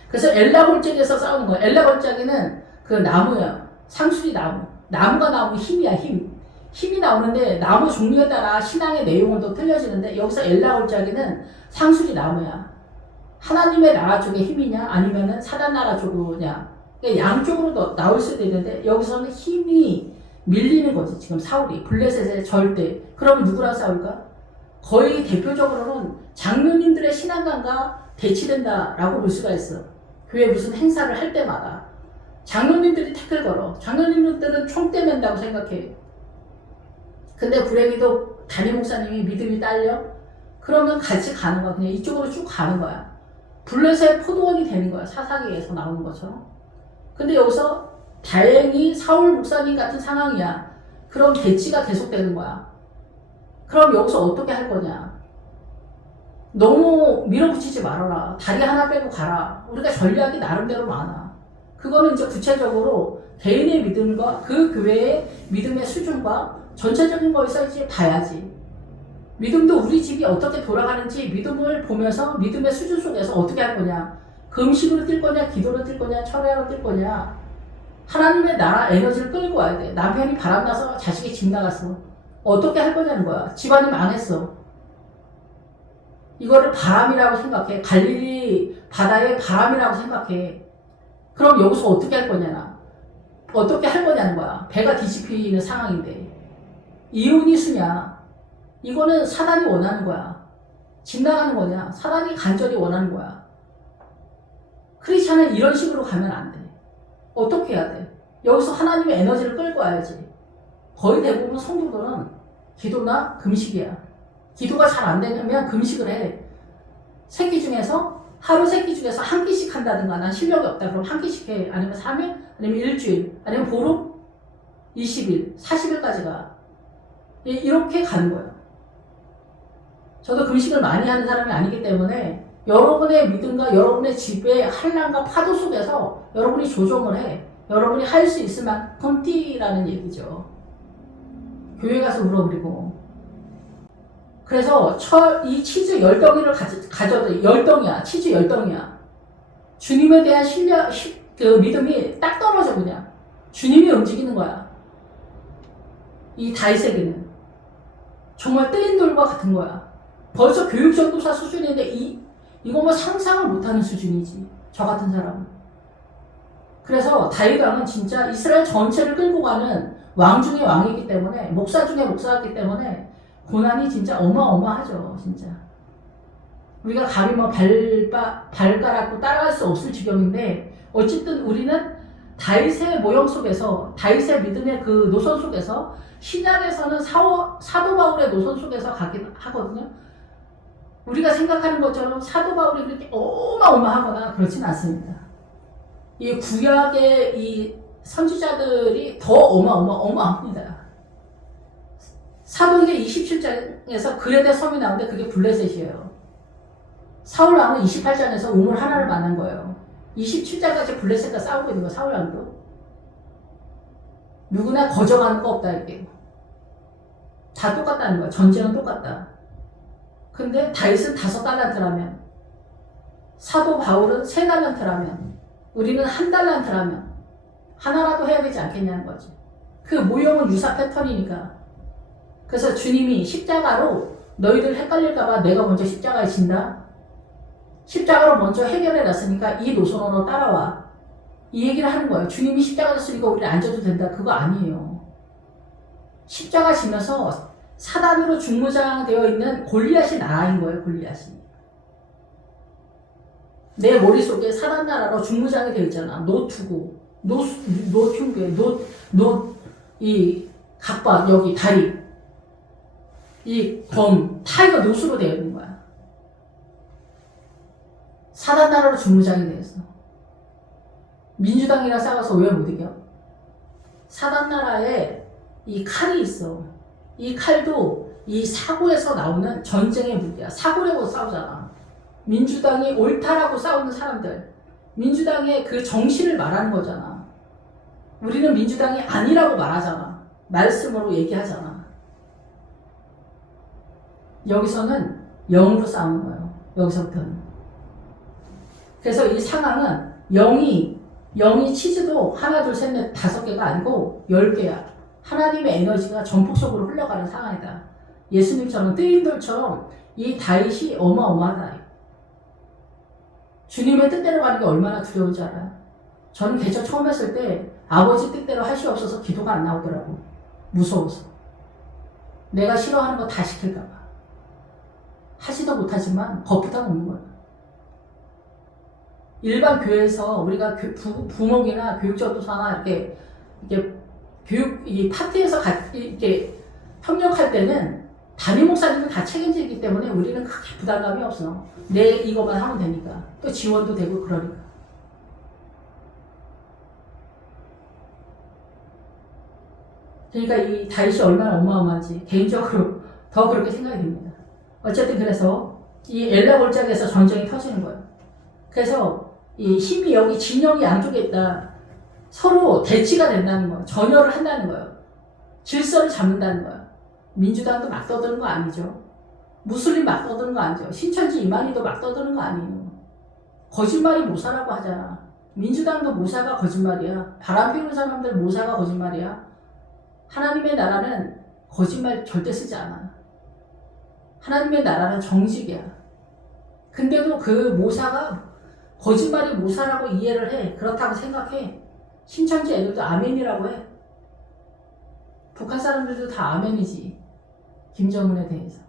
그래서 엘라 골짜기에서 싸우는 거야. 엘라 골짜기는 그 나무야. 상수리 나무. 나무가 나오면 힘이야, 힘. 힘이 나오는데 나무 종류에 따라 신앙의 내용은 또 틀려지는데 여기서 엘라 골짜기는 상수리 나무야. 하나님의 나라 쪽의 힘이냐 아니면은 사단 나라 쪽이냐. 그러니까 양쪽으로 나올 수도 있는데 여기서는 힘이 밀리는 거지. 지금 사울이 블레셋의 절대. 그럼 누구랑 싸울까? 거의 대표적으로는 장로님들의 신앙관과 대치된다라고 볼 수가 있어. 교회 무슨 행사를 할 때마다 장로님들이 태클 걸어. 장로님들은 총대 맨다고 생각해. 근데 불행히도 담임 목사님이 믿음이 딸려? 그러면 같이 가는 거야. 그냥 이쪽으로 쭉 가는 거야. 블레셋 포도원이 되는 거야. 사사기에서 나오는 것처럼. 근데 여기서 다행히 사울 목사님 같은 상황이야. 그럼 대치가 계속되는 거야. 그럼 여기서 어떻게 할 거냐? 너무 밀어붙이지 말아라. 다리 하나 빼고 가라. 우리가 전략이 나름대로 많아. 그거는 이제 구체적으로 개인의 믿음과 그 교회의 믿음의 수준과 전체적인 거에서 이제 봐야지. 믿음도 우리 집이 어떻게 돌아가는지 믿음을 보면서 믿음의 수준 속에서 어떻게 할 거냐. 금식으로 뛸 거냐, 기도로 뛸 거냐, 철회로 뛸 거냐. 하나님의 나라 에너지를 끌고 와야 돼. 남편이 바람나서 자식이 집 나갔어. 어떻게 할 거냐는 거야. 집안이 망했어. 이거를 바람이라고 생각해. 갈릴리 바다의 바람이라고 생각해. 그럼 여기서 어떻게 할 거냐. 어떻게 할 거냐는 거야. 배가 뒤집히는 상황인데. 이혼이 수냐. 이거는 사단이 원하는 거야. 집 나가는 거냐. 사단이 간절히 원하는 거야. 크리스찬은 이런 식으로 가면 안 돼. 어떻게 해야 돼? 여기서 하나님의 에너지를 끌고 와야지. 거의 대부분 성도들은 기도나 금식이야. 기도가 잘 안 되면 금식을 해. 새끼 중에서 하루 세끼 중에서 한 끼씩 한다든가. 난 실력이 없다. 그럼 한 끼씩 해. 아니면 3일? 아니면 일주일? 아니면 보름? 20일? 40일까지 가. 이렇게 가는 거예요. 저도 금식을 많이 하는 사람이 아니기 때문에 여러분의 믿음과 여러분의 집의 한란과 파도 속에서 여러분이 조정을 해. 여러분이 할 수 있을 만큼 뛰라는 얘기죠. 교회 가서 물어버리고. 그래서 이 치즈 10덩이를 가져도 10덩이야. 치즈 10덩이야. 주님에 대한 그 믿음이 딱 떨어져 그냥. 주님이 움직이는 거야. 이 다윗에게는. 정말 뜨인 돌과 같은 거야. 벌써 교육전도사 수준인데 이거 뭐 상상을 못하는 수준이지. 저 같은 사람은. 그래서 다윗 왕은 진짜 이스라엘 전체를 끌고 가는 왕 중에 왕이기 때문에, 목사 중에 목사이기 때문에 고난이 진짜 어마어마하죠, 진짜. 우리가 감히 뭐 발가락도 따라갈 수 없을 지경인데, 어쨌든 우리는 다윗의 모형 속에서, 다윗의 믿음의 그 노선 속에서, 신약에서는 사도 바울의 노선 속에서 가긴 하거든요. 우리가 생각하는 것처럼 사도 바울이 그렇게 어마어마하거나 그렇진 않습니다. 이 구약의 이 선지자들이 더 어마어마합니다. 사도행전 27장에서 그레데 섬이 나오는데 그게 블레셋이에요. 사울 왕은 28장에서 우물 하나를 만난 거예요. 27장까지 블레셋과 싸우고 있는 거예요. 사울 왕도. 누구나 거저가는 거 없다 이게. 다 똑같다는 거야. 전쟁은 똑같다. 근데 다윗은 5달란트라면, 사도 바울은 3달란트라면, 우리는 1달란트라면 하나라도 해야 되지 않겠냐는 거지. 그 모형은 유사 패턴이니까. 그래서 주님이 십자가로 너희들 헷갈릴까봐 내가 먼저 십자가에 진다. 십자가로 먼저 해결해 놨으니까 이 노선으로 따라와. 이 얘기를 하는 거예요. 주님이 십자가 졌으니까 우리 안 져도 된다. 그거 아니에요. 십자가 지면서 사단으로 중무장되어 있는 골리앗이 나인 거예요. 골리앗이. 내 머릿속에 사단 나라로 중무장이 되어 있잖아. 노투구, 노흉괴, 이 각박, 여기 다리, 이 검, 타이거 노수로 되어 있는 거야. 사단 나라로 중무장이 되어 있어. 민주당이랑 싸워서 왜 못 이겨? 사단 나라에 이 칼이 있어. 이 칼도 이 사고에서 나오는 전쟁의 무기야. 사고라고 싸우잖아. 민주당이 옳다라고 싸우는 사람들, 민주당의 그 정신을 말하는 거잖아. 우리는 민주당이 아니라고 말하잖아. 말씀으로 얘기하잖아. 여기서는 영으로 싸우는 거예요. 여기서부터는. 그래서 이 상황은 영이 치즈도 하나, 둘, 셋, 넷, 5개가 아니고 10개야. 하나님의 에너지가 전폭적으로 흘러가는 상황이다. 예수님처럼 뜨인돌처럼 이 다윗이 어마어마하다. 주님의 뜻대로 가는 게 얼마나 두려운지 알아요? 저는 개척 처음 했을 때 아버지 뜻대로 할 수 없어서 기도가 안 나오더라고. 무서워서. 내가 싫어하는 거 다 시킬까봐. 하지도 못하지만 겁부터 먹는 거예요. 일반 교회에서 우리가 부목이나 교육전도사나 이렇게 이 파티에서 이렇게 협력할 때는 담임 목사님은 다 책임지기 때문에 우리는 크게 부담감이 없어. 내 이거만 하면 되니까. 또 지원도 되고 그러니까. 그러니까 이 다윗이 얼마나 어마어마한지 개인적으로 더 그렇게 생각이 듭니다. 어쨌든 그래서 이 엘라 골짜기에서 전쟁이 터지는 거예요. 그래서 이 힘이 여기 진영이 양쪽에 있다. 서로 대치가 된다는 거예요. 전열을 한다는 거예요. 질서를 잡는다는 거예요. 민주당도 막 떠드는 거 아니죠. 무슬림 막 떠드는 거 아니죠. 신천지 이만희도 막 떠드는 거 아니에요. 거짓말이 모사라고 하잖아. 민주당도 모사가 거짓말이야. 바람 피우는 사람들 모사가 거짓말이야. 하나님의 나라는 거짓말 절대 쓰지 않아. 하나님의 나라는 정직이야. 근데도 그 모사가 거짓말이 모사라고 이해를 해. 그렇다고 생각해. 신천지 애들도 아멘이라고 해. 북한 사람들도 다 아멘이지. 김정은에 대해서.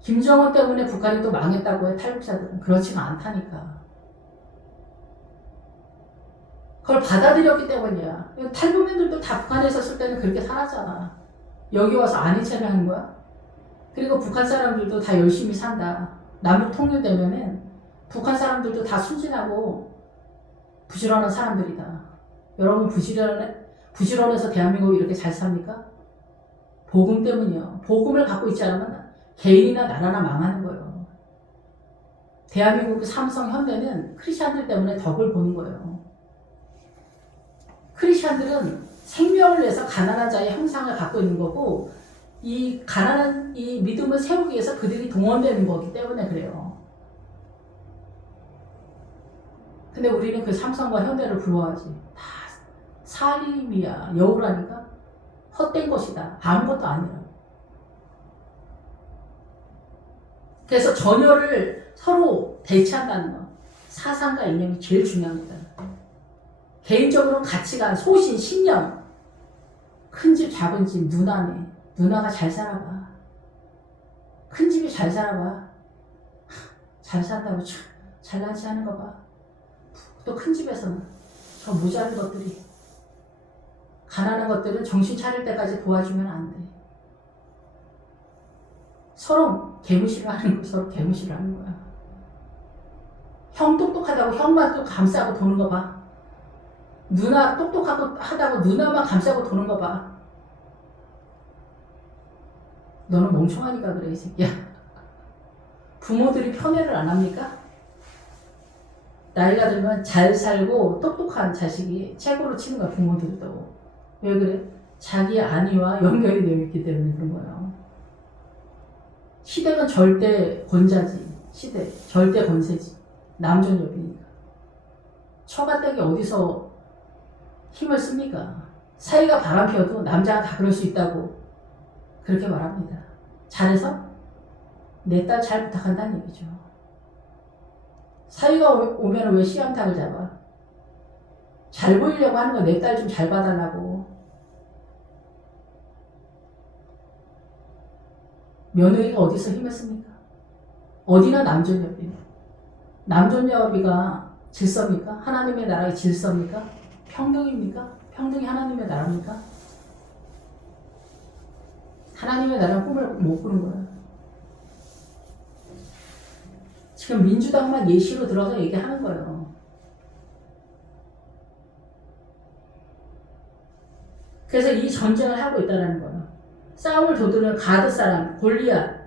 김정은 때문에 북한이 또 망했다고 해. 탈북자들은. 그렇지가 않다니까. 그걸 받아들였기 때문이야. 탈북민들도 다 북한에 있었을 때는 그렇게 살았잖아. 여기 와서 아닌 체를 하는 거야? 그리고 북한 사람들도 다 열심히 산다. 남북 통일되면은 북한 사람들도 다 순진하고 부지런한 사람들이다. 여러분 부지런해서 대한민국이 이렇게 잘 삽니까? 복음 때문이요. 복음을 갖고 있지 않으면 개인이나 나라나 망하는 거예요. 대한민국 삼성, 현대는 크리스찬들 때문에 덕을 보는 거예요. 크리스찬들은 생명을 위해서 가난한 자의 형상을 갖고 있는 거고, 이 가난한 이 믿음을 세우기 위해서 그들이 동원되는 거기 때문에 그래요. 근데 우리는 그 삼성과 현대를 부러워하지. 다 살림이야. 여우라니까? 헛된 것이다. 아무것도 아니라. 그래서 전열을 서로 대치한다는 거. 사상과 이념이 제일 중요합니다. 개인적으로 가치관, 소신, 신념, 큰 집, 작은 집, 누나네. 누나가 잘 살아봐. 큰 집이 잘 살아봐. 잘 산다고 참 잘나지 하는 거 봐. 또 큰 집에서는 저 모자른 것들이, 가난한 것들은 정신 차릴 때까지 도와주면 안 돼. 서로 개무시를 하는 거, 서로 개무시를 하는 거야. 형 똑똑하다고 형만 또 감싸고 도는 거 봐. 누나 똑똑하다고 누나만 감싸고 도는 거 봐. 너는 멍청하니까 그래, 이 새끼야. 부모들이 편애를 안 합니까? 나이가 들면 잘 살고 똑똑한 자식이 최고로 치는 거야, 부모들도. 왜 그래? 자기 안위와 연결이 되어 있기 때문에 그런 거예요. 시대는 절대 권자지. 시대. 절대 권세지. 남존여비니까. 처가댁이 어디서 힘을 씁니까? 사이가 바람펴도 남자가 다 그럴 수 있다고 그렇게 말합니다. 잘해서 내 딸 잘 부탁한다는 얘기죠. 사이가 오면 왜 씨암탉을 잡아? 잘 보이려고 하는 거, 내 딸 좀 잘 봐달라고. 며느리가 어디서 힘을 씁니까? 어디나 남존여비. 남존여비가 질서입니까? 하나님의 나라의 질서입니까? 평등입니까? 평등이 하나님의 나라입니까? 하나님의 나라는 꿈을 못 꾸는 거야. 지금 민주당만 예시로 들어서 얘기하는 거예요. 그래서 이 전쟁을 하고 있다는 거예요. 싸움을 도두는 가드 사람, 골리앗.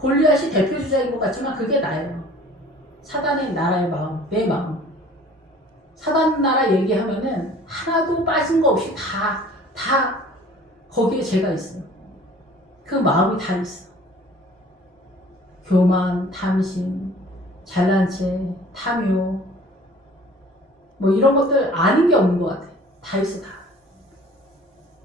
골리앗이 대표주자인 것 같지만 그게 나예요. 사단의 나라의 마음, 내 마음. 사단 나라 얘기하면은 하나도 빠진 거 없이 다 거기에 제가 있어요. 그 마음이 다 있어. 교만, 탐심, 잘난 체, 탐욕, 뭐 이런 것들 아는 게 없는 것 같아. 다 있어, 다.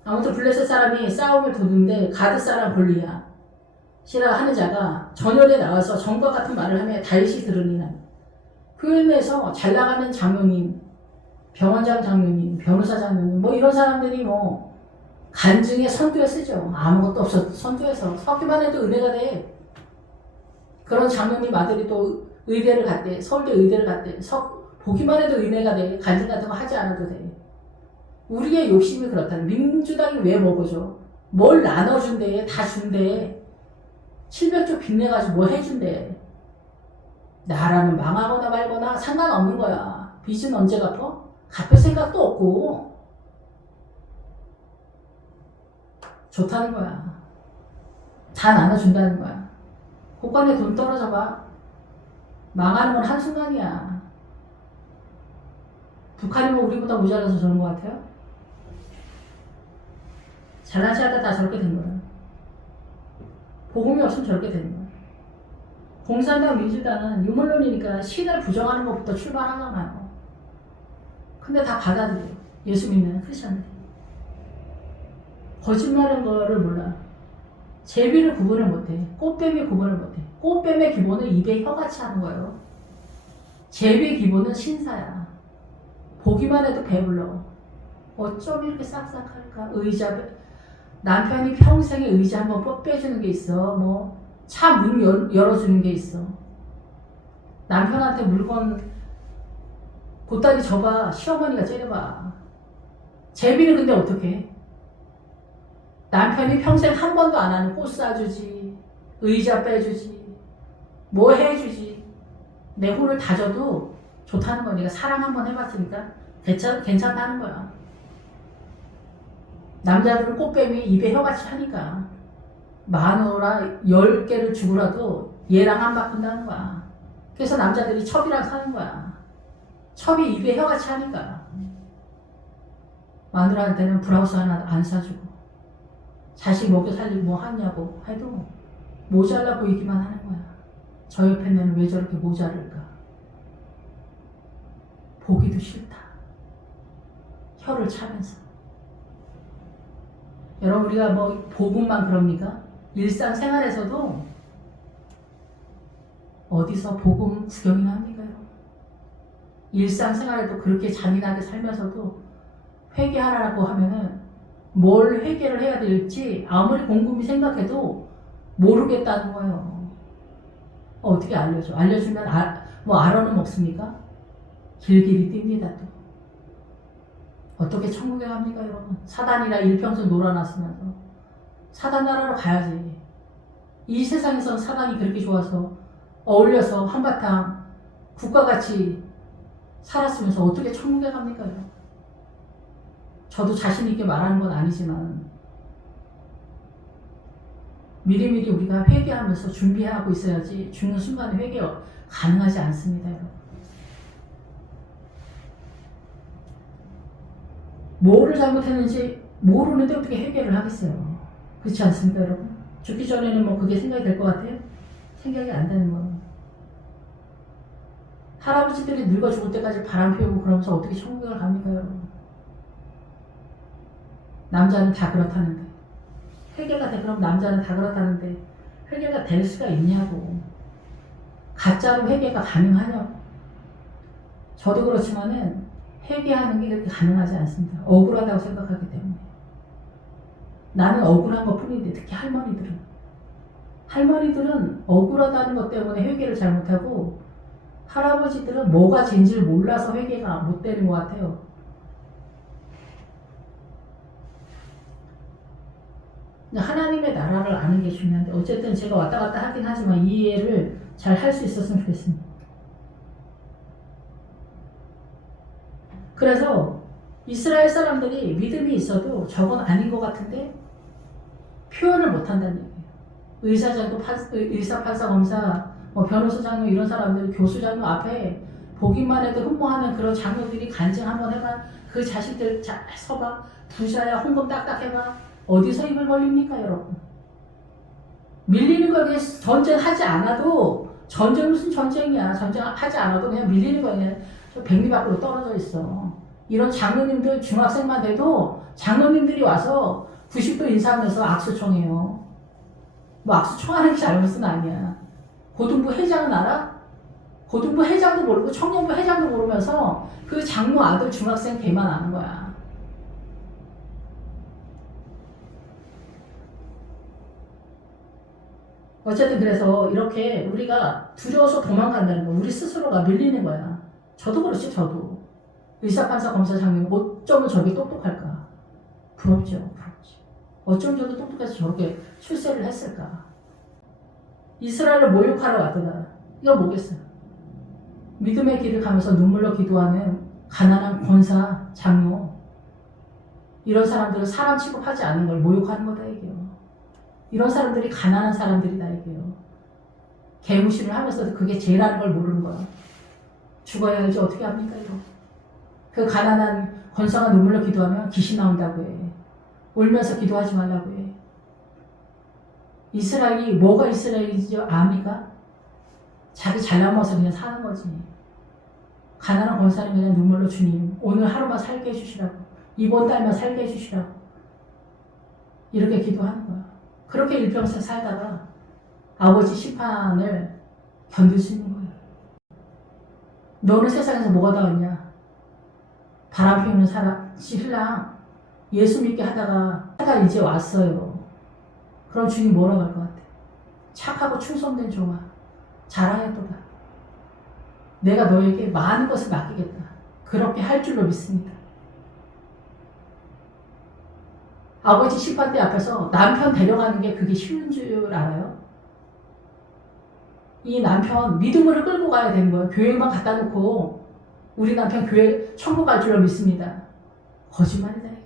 아무튼 블레셋 사람이 싸움을 도는데 가드 사람 골리앗이라 하는 자가 전열에 나와서 전과 같은 말을 하며 다윗이 들으니라. 교회에서 잘 나가는 장로님, 병원장 장로님, 변호사 장로님, 뭐 이런 사람들이 뭐 간증에 선두에 쓰죠. 아무것도 없어도 선두에서 서기만 해도 은혜가 돼. 그런 장로님 아들이 또 의대를 갔대. 서울대 의대를 갔대. 보기만 해도 은혜가 돼. 간증 같은 거 하지 않아도 돼. 우리의 욕심이 그렇다는. 민주당이 왜 먹어줘? 뭘 나눠준대. 다 준대. 700조 빚내가지고 뭐 해준대. 나라는 망하거나 말거나 상관없는 거야. 빚은 언제 갚아? 갚을 생각도 없고. 좋다는 거야. 다 나눠준다는 거야. 국간에 돈 떨어져 봐. 망하는 건 한순간이야. 북한이 뭐 우리보다 모자라서 저런 것 같아요? 잘난 체하다 다 저렇게 된 거야. 복음이 없으면 저렇게 되는 거야. 공산당 민주당은 유물론이니까 신을 부정하는 것부터 출발하잖아요. 근데 다 받아들여. 예수 믿는 크리스천들이. 거짓말하는 거를 몰라. 제비를 구분을 못해. 꽃뱀이 구분을 못해. 꽃뱀의 기본은 입에 혀같이 하는 거예요. 제비의 기본은 신사야. 보기만 해도 배불러. 어쩜 이렇게 싹싹할까? 의자, 남편이 평생에 의자 한번 빼주는 게 있어. 뭐 차 문 열어주는 게 있어. 남편한테 물건 보따리 줘봐. 시어머니가 째려봐. 제비는 근데 어떻게 해? 남편이 평생 한 번도 안 하는 꽃 사주지, 의자 빼주지, 뭐 해주지. 내 혼을 다져도 좋다는 거야. 네가 사랑 한번 해봤으니까 괜찮다는 거야. 남자들은 꽃뱀이 입에 혀같이 하니까 마누라 10개를 주고라도 얘랑 안 바꾼다는 거야. 그래서 남자들이 첩이랑 사는 거야. 첩이 입에 혀같이 하니까. 마누라한테는 브라우스 하나 안 사주고 자식 먹여 살리고 뭐 하냐고 해도 모자라 보이기만 하는 거야. 저 옆에는 왜 저렇게 모자랄까? 보기도 싫다. 혀를 차면서. 여러분, 우리가 뭐 복음만 그럽니까? 일상생활에서도 어디서 복음 구경이나 합니까? 일상생활에도 그렇게 잔인하게 살면서도 회개하라고 하면은 뭘 회개를 해야 될지 아무리 곰곰이 생각해도 모르겠다는 거예요. 어떻게 알려줘? 알려주면 뭐 알아는 먹습니까? 길길이 뜁니다 또. 어떻게 천국에 갑니까 여러분? 사단이라 일평생 놀아놨으면서 사단 나라로 가야지. 이 세상에서 사단이 그렇게 좋아서 어울려서 한바탕 국가같이 살았으면서 어떻게 천국에 갑니까 여러분? 저도 자신 있게 말하는 건 아니지만 미리미리 우리가 회개하면서 준비하고 있어야지 죽는 순간에 회개가 가능하지 않습니다 여러분. 뭐를 잘못했는지 모르는데 어떻게 회개를 하겠어요. 그렇지 않습니까 여러분? 죽기 전에는 뭐 그게 생각이 될 것 같아요? 생각이 안 되는 거예요. 할아버지들이 늙어 죽을 때까지 바람 피우고 그러면서 어떻게 천국을 갑니까 여러분? 남자는 다 그렇다는데 회개가 돼. 그럼 남자는 다 그렇다는데 회개가 될 수가 있냐고. 가짜로 회개가 가능하냐고. 저도 그렇지만은 회개하는 게 그렇게 가능하지 않습니다. 억울하다고 생각하기 때문에. 나는 억울한 것 뿐인데 특히 할머니들은 억울하다는 것 때문에 회개를 잘못하고 할아버지들은 뭐가 죄인지를 몰라서 회개가 못 되는 것 같아요. 하나님의 나라를 아는 게 중요한데 어쨌든 제가 왔다 갔다 하긴 하지만 이해를 잘 할 수 있었으면 좋겠습니다. 그래서 이스라엘 사람들이 믿음이 있어도 저건 아닌 것 같은데 표현을 못한다는 얘기예요. 의사장도 의사, 판사, 검사, 뭐 변호사 장로 이런 사람들 교수 장로 앞에 보기만 해도 흠모하는 그런 장로들이 간증 한번 해봐. 그 자식들 잘 서봐. 부자야 헌금 딱딱 해봐. 어디서 입을 벌립니까 여러분? 밀리는 거에 전쟁하지 않아도 전쟁 무슨 전쟁이야. 전쟁하지 않아도 그냥 밀리는 거야. 그냥 백리 밖으로 떨어져 있어. 이런 장로님들 중학생만 돼도 장로님들이 와서 90도 인사하면서 악수 청해요. 뭐 악수 청하는 게 잘못은 아니야. 고등부 회장은 알아? 고등부 회장도 모르고 청년부 회장도 모르면서 그 장로 아들 중학생 걔만 아는 거야. 어쨌든 그래서 이렇게 우리가 두려워서 도망간다는 거, 우리 스스로가 밀리는 거야. 저도 그렇지, 저도. 의사, 판사, 검사, 장님, 어쩌면 저렇게 똑똑할까? 부럽죠, 부럽지. 어쩜 저도 똑똑해서 저렇게 출세를 했을까? 이스라엘을 모욕하러 왔더라. 이거 뭐겠어요? 믿음의 길을 가면서 눈물로 기도하는 가난한 권사, 장로, 이런 사람들은 사람 취급하지 않는 걸 모욕하는 거다, 이게요. 이런 사람들이 가난한 사람들이다 이게요. 개무심을 하면서도 그게 죄라는 걸 모르는 거야. 죽어야 알지 어떻게 합니까 이거. 그 가난한 권사가 눈물로 기도하면 귀신 나온다고 해. 울면서 기도하지 말라고 해. 이스라엘이 뭐가 이스라엘이죠? 압니까? 자기 잘난 먹어서 그냥 사는 거지. 가난한 권사는 그냥 눈물로 주님 오늘 하루만 살게 해주시라고. 이번 달만 살게 해주시라고. 이렇게 기도하는 거야. 그렇게 일평생 살다가 아버지 심판을 견딜 수 있는 거예요. 너는 세상에서 뭐가 다 왔냐? 바람 피우는 사람, 신랑 예수 믿게 하다가 이제 왔어요. 그럼 주님 뭐라고 할 것 같아? 착하고 충성된 종아, 잘하였도다. 내가 너에게 많은 것을 맡기겠다. 그렇게 할 줄로 믿습니다. 아버지 심판대 앞에서 남편 데려가는 게 그게 쉬운 줄 알아요? 이 남편 믿음으로 끌고 가야 되는 거예요. 교회만 갖다 놓고 우리 남편 교회 천국 갈 줄로 믿습니다. 거짓말이다 이게.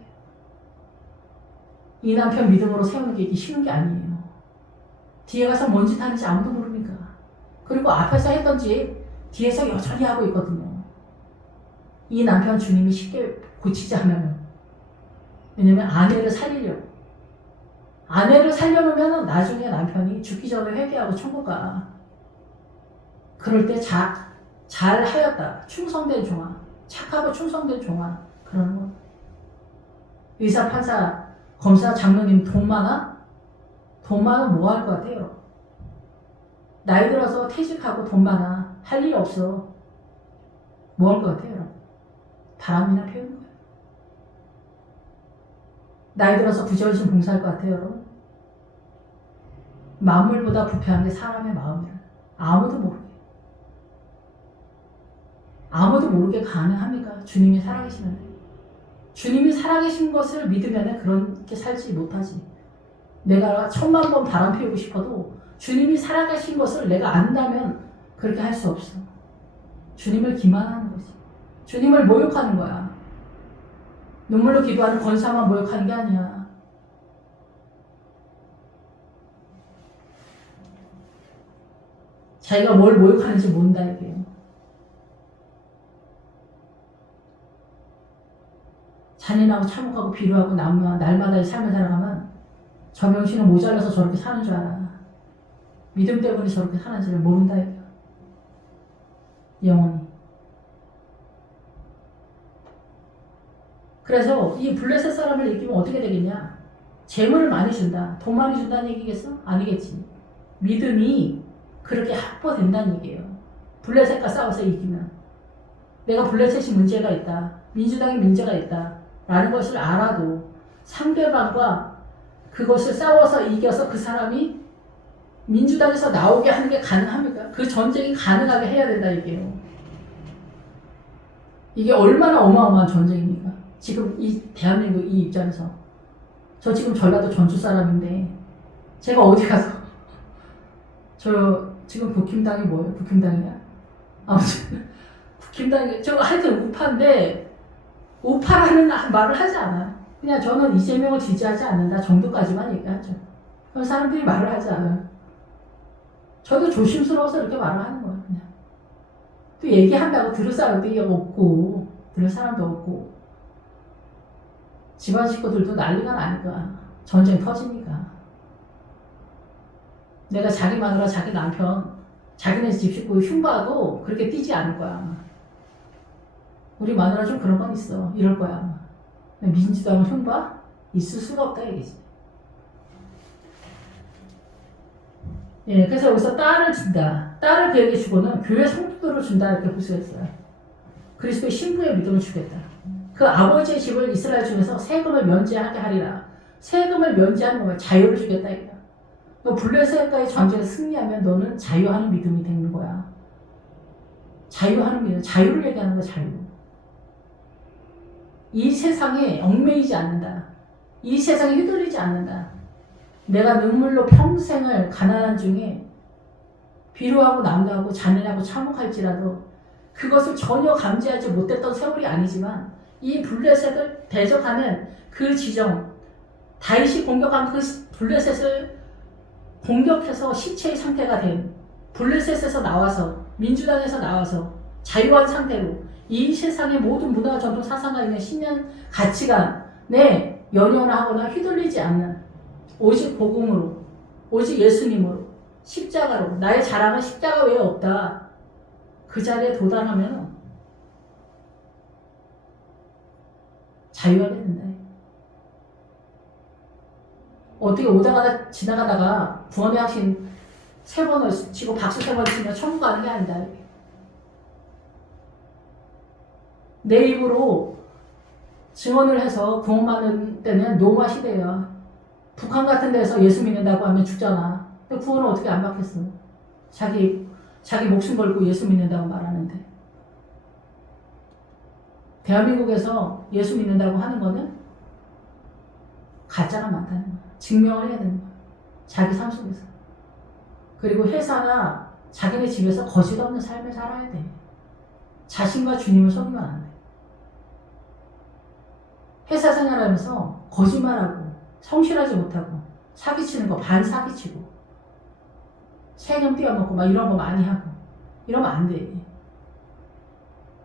이 남편 믿음으로 세우는 게 이게 쉬운 게 아니에요. 뒤에 가서 뭔 짓 하는지 아무도 모르니까. 그리고 앞에서 했던 짓 뒤에서 여전히 하고 있거든요. 이 남편 주님이 쉽게 고치지 않아요. 왜냐면 아내를 살리려고. 아내를 살려놓으면 나중에 남편이 죽기 전에 회개하고 천국 가. 그럴 때 잘하였다. 충성된 종아. 착하고 충성된 종아. 그러는 거. 의사, 판사, 검사, 장로님 돈 많아? 돈 많으면 뭐 할 것 같아요? 나이 들어서 퇴직하고 돈 많아. 할 일 없어. 뭐 할 것 같아요, 여러분? 바람이나 피우는 거예요. 나이 들어서 부지런히 봉사할 것 같아요, 여러분? 만물보다 부패한 게 사람의 마음이라. 아무도 모르게 가능합니까? 주님이 살아계시면. 주님이 살아계신 것을 믿으면 그렇게 살지 못하지. 내가 1000만 번 바람 피우고 싶어도 주님이 살아계신 것을 내가 안다면 그렇게 할 수 없어. 주님을 기만하는 거지. 주님을 모욕하는 거야. 눈물로 기도하는 권사만 모욕하는 게 아니야. 자기가 뭘 모욕하는지 모른다 이게요. 잔인하고 참혹하고 비루하고 날마다의 삶을 살아가면 저 병신은 모자라서 저렇게 사는 줄 알아. 믿음 때문에 저렇게 사는지를 모른다 이게요. 영원히. 그래서 이 블레셋 사람을 이기면 어떻게 되겠냐? 재물을 많이 준다. 돈 많이 준다는 얘기겠어? 아니겠지. 믿음이 그렇게 확보된다는 얘기예요. 블레셋과 싸워서 이기면. 내가 블레셋이 문제가 있다. 민주당이 문제가 있다. 라는 것을 알아도 상대방과 그것을 싸워서 이겨서 그 사람이 민주당에서 나오게 하는 게 가능합니까? 그 전쟁이 가능하게 해야 된다 얘기예요. 이게 얼마나 어마어마한 전쟁입니까? 지금 이 대한민국 이 입장에서 저 지금 전라도 전주 사람인데 제가 어디 가서 저 지금 국힘당이 뭐예요? 국힘당이야? 아무튼 국힘당이 저 하여튼 우파인데 우파라는 말을 하지 않아요. 그냥 저는 이재명을 지지하지 않는다 정도까지만 얘기하죠. 그럼 사람들이 말을 하지 않아요. 저도 조심스러워서 이렇게 말을 하는 거예요. 그냥 또 얘기한다고 들을 사람도 없고 들을 사람도 없고 집안 식구들도 난리가 나니까 전쟁 터지니까 내가 자기 마누라 자기 남편 자기네 집 식구 흉봐도 그렇게 뛰지 않을 거야 아마. 우리 마누라 좀 그런 건 있어 이럴 거야 아마. 민주당을 흉봐? 있을 수가 없다 얘기지. 예, 그래서 여기서 딸을 준다. 딸을 그에게 주고는 교회 성도들을 준다 이렇게 보수했어요. 그리스도의 신부의 믿음을 주겠다. 그 아버지의 집을 이스라엘 중에서 세금을 면제하게 하리라. 세금을 면제하는 거면 자유를 주겠다 이거야. 너 블레셋과의 전쟁에 승리하면 너는 자유하는 믿음이 되는 거야. 자유하는 믿음, 자유를 얘기하는 거야 자유. 이 세상에 얽매이지 않는다. 이 세상에 휘둘리지 않는다. 내가 눈물로 평생을 가난한 중에 비루하고 남도하고 잔인하고 참혹할지라도 그것을 전혀 감지하지 못했던 세월이 아니지만 이 블레셋을 대적하는 그 지정, 다윗이 공격한 그 블레셋을 공격해서 시체의 상태가 된 블레셋에서 나와서 민주당에서 나와서 자유한 상태로 이 세상의 모든 문화 전통 사상가 있는 신년 가치관에 연연하거나 휘둘리지 않는 오직 복음으로 오직 예수님으로 십자가로 나의 자랑은 십자가 외에 없다. 그 자리에 도달하면 자유하게 된다. 어떻게 오다가 지나가다가 구원의 확신 3번을 치고 박수 3번 치면 천국 가는 게 아니다. 내 입으로 증언을 해서 구원받는 때는 노마 시대야. 북한 같은 데서 예수 믿는다고 하면 죽잖아. 근데 구원은 어떻게 안 받겠어? 자기 목숨 걸고 예수 믿는다고 말하는데. 대한민국에서 예수 믿는다고 하는 거는 가짜가 많다는 거야. 증명을 해야 되는 거야. 자기 삶 속에서. 그리고 회사나 자기네 집에서 거짓 없는 삶을 살아야 돼. 자신과 주님을 속이면 안 돼. 회사 생활하면서 거짓말하고 성실하지 못하고 사기치는 거 반 사기치고 세금 띄어먹고 막 이런 거 많이 하고 이러면 안 돼.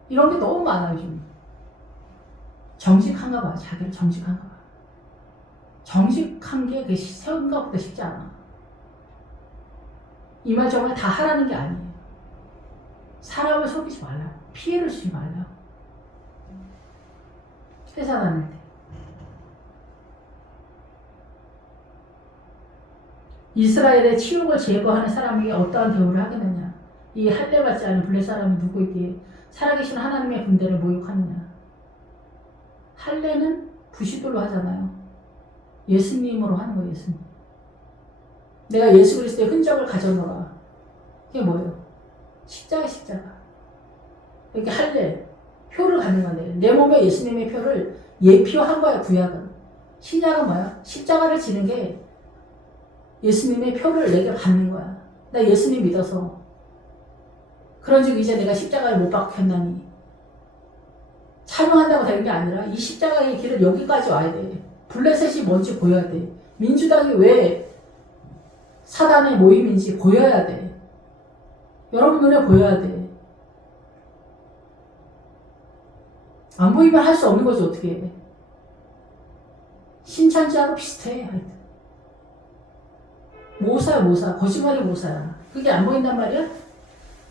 이런 게 너무 많아요 요즘. 정직한가 봐. 자기를 정직한가 봐. 정직한 게 생각보다 쉽지 않아. 이 말 정말 다 하라는 게 아니에요. 사람을 속이지 말라. 피해를 주지 말라. 회사 다닐 때. 이스라엘의 치욕을 제거하는 사람에게 어떠한 대우를 하겠느냐. 이 할례 받지 않은 블레 사람이 누구에게 살아계신 하나님의 군대를 모욕하느냐. 할례는 부시돌로 하잖아요. 예수님으로 하는 거예요. 예수님. 내가 예수 그리스도의 흔적을 가져놓으라. 그게 뭐예요? 십자가. 이렇게 할례 표를 갖는 건데 내 몸에 예수님의 표를 예표한 거야. 구약은. 신약은 뭐야? 십자가를 지는 게 예수님의 표를 내게 받는 거야. 나 예수님 믿어서. 그런즉 이제 내가 십자가를 못 박혔나니. 찬양한다고 되는 게 아니라 이 십자가의 길을 여기까지 와야 돼. 블레셋이 뭔지 보여야 돼. 민주당이 왜 사단의 모임인지 보여야 돼. 여러분 눈에 보여야 돼. 안 보이면 할 수 없는 거지 어떻게 해. 신천지하고 비슷해. 하여튼. 모사. 거짓말이 모사야. 그게 안 보인단 말이야?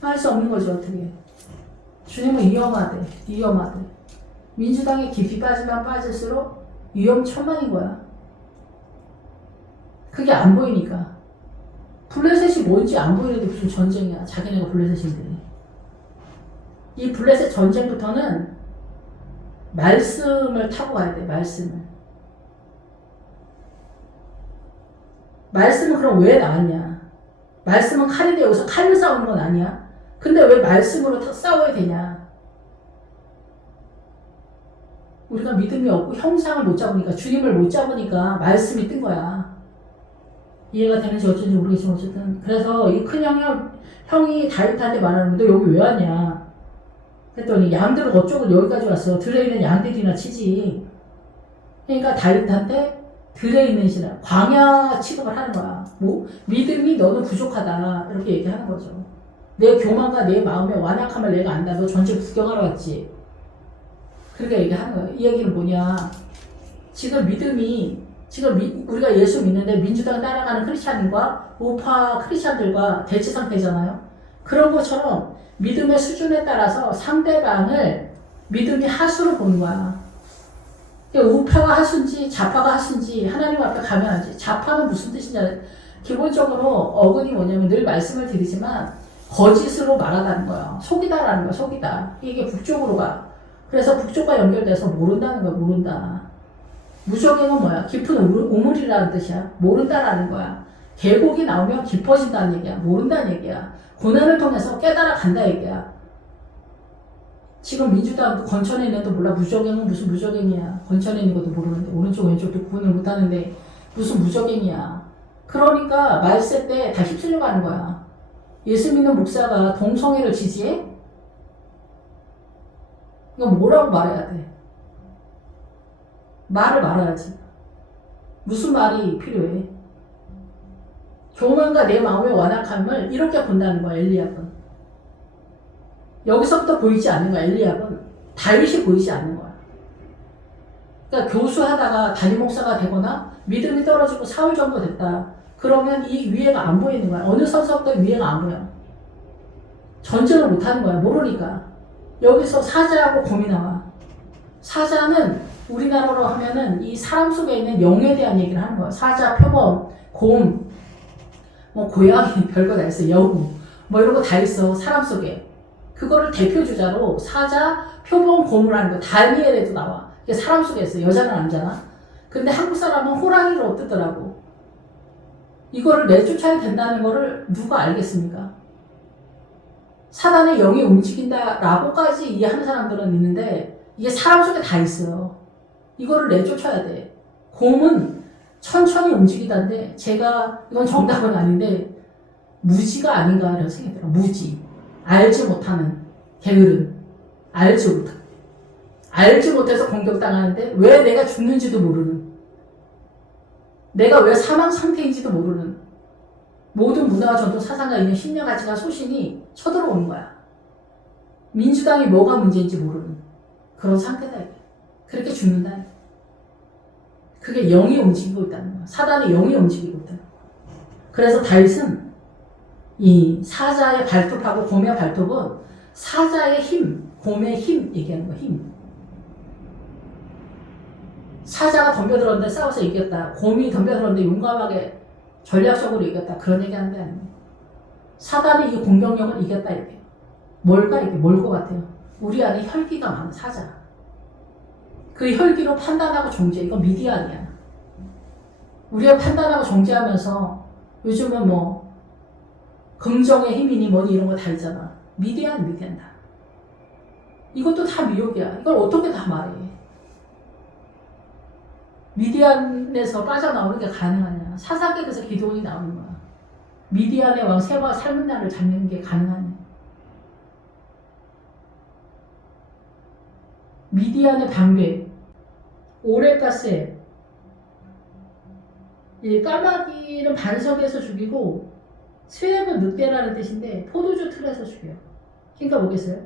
할 수 없는 거지 어떻게 해. 주님은 위험하대. 민주당에 깊이 빠지면 빠질수록 위험천만인 거야. 그게 안 보이니까. 블레셋이 뭔지 안 보이는데 무슨 전쟁이야. 자기네가 블레셋인데. 이 블레셋 전쟁부터는 말씀을 타고 가야 돼. 말씀은 그럼 왜 나왔냐. 말씀은 칼인데 여기서 칼로 싸우는 건 아니야. 근데 왜 말씀으로 싸워야 되냐. 우리가 믿음이 없고 형상을 못 잡으니까, 주님을 못 잡으니까 말씀이 뜬 거야. 이해가 되는지 어쩐지 모르겠지만 어쨌든. 그래서 이 큰 형이 다윗한테 말하는 너 여기 왜 왔냐. 했더니 양들은 어쩌고 여기까지 왔어. 들에 있는 양들이나 치지. 그러니까 다윗한테 들에 있는 신을 광야 취급을 하는 거야. 뭐 믿음이 너는 부족하다 이렇게 얘기하는 거죠. 내 교만과 내 마음의 완악함을 내가 안다. 너 전체 구경하러 왔지. 그렇게 얘기하는 거예요. 이 얘기는 뭐냐. 지금 우리가 예수 믿는데 민주당 따라가는 크리스찬과 우파 크리스찬들과 대치 상태잖아요. 그런 것처럼 믿음의 수준에 따라서 상대방을 믿음이 하수로 보는 거야. 우파가 하수인지 좌파가 하수인지 하나님 앞에 가면 알지. 좌파는 무슨 뜻이냐. 기본적으로 어근이 뭐냐면 늘 말씀을 드리지만 거짓으로 말하다는 거야. 속이다라는 거야. 속이다. 이게 북쪽으로 가. 그래서 북쪽과 연결돼서 모른다는 거야. 모른다. 무적행은 뭐야? 깊은 우물이라는 뜻이야. 모른다라는 거야. 계곡이 나오면 깊어진다는 얘기야. 모른다는 얘기야. 고난을 통해서 깨달아 간다 얘기야. 지금 민주당 건천에 있는 것도 몰라. 무적행은 무슨 무적행이야. 건천에 있는 것도 모르는데 오른쪽 왼쪽도 구분을 못하는데 무슨 무적행이야. 그러니까 말세 때 다 휩쓸려 가는 거야. 예수 믿는 목사가 동성애를 지지해? 이거 뭐라고 말해야 돼? 말을 말아야지. 무슨 말이 필요해? 교만과 내 마음의 완악함을 이렇게 본다는 거야. 엘리압은. 여기서부터 보이지 않는 거야. 엘리압은. 다윗이 보이지 않는 거야. 그러니까 교수하다가 담임 목사가 되거나 믿음이 떨어지고 사흘 정도 됐다. 그러면 이 위에가 안 보이는 거야. 어느 선서부터 위에가 안 보여. 전쟁을 못하는 거야. 모르니까. 여기서 사자하고 곰이 나와. 사자는 우리나라로 하면은 이 사람 속에 있는 영에 대한 얘기를 하는 거야. 사자, 표범, 곰, 뭐 고양이 별거 다 있어. 여우 뭐 이런 거 다 있어. 사람 속에. 그거를 대표 주자로 사자, 표범, 곰을 하는 거야. 다니엘에도 나와. 이게 사람 속에 있어. 여자는 남자나. 근데 한국 사람은 호랑이로 뜨더라고. 이거를 내쫓아야 된다는 거를 누가 알겠습니까? 사단의 영이 움직인다라고까지 이해하는 사람들은 있는데 이게 사람 속에 다 있어요. 이거를 내쫓아야 돼. 곰은 천천히 움직이다는데 제가 이건 정답은 아닌데 무지가 아닌가 이런 생각이 들어요. 무지. 알지 못하는 게으름. 알지 못해서 공격당하는데 왜 내가 죽는지도 모르는, 내가 왜 사망 상태인지도 모르는 모든 문화와 전통 사상과 있는 신념 가치가 소신이 쳐들어오는 거야. 민주당이 뭐가 문제인지 모르는 그런 상태다. 그렇게 죽는다. 그게 영이 움직이고 있다는 거야. 사단의 영이 움직이고 있다는 거야. 그래서 다윗은 이 사자의 발톱하고 곰의 발톱은 사자의 힘, 곰의 힘 얘기하는 거야. 힘. 사자가 덤벼들었는데 싸워서 이겼다. 곰이 덤벼들었는데 용감하게 전략적으로 이겼다. 그런 얘기 하는 게 아니에요. 사단이 이 공격력을 이겼다. 이게 뭘까? 이게 뭘 것 같아요? 우리 안에 혈기가 많은 사자. 그 혈기로 판단하고 정죄. 이건 미디안이야. 우리가 판단하고 정죄하면서 요즘은 뭐 긍정의 힘이니 뭐니 이런 거 다 있잖아. 미디안 다. 이것도 다 미혹이야. 이걸 어떻게 다 말해. 미디안에서 빠져나오는 게 가능하냐. 사사기에서 기도원이 나오는 거야. 미디안의 왕 세바가 삶은 날을 잡는 게 가능하냐. 미디안의 방배, 오레가세, 이 까마귀는 반석에서 죽이고 스웹은 늑대라는 뜻인데 포도주 틀에서 죽여. 그러니까 뭐겠어요?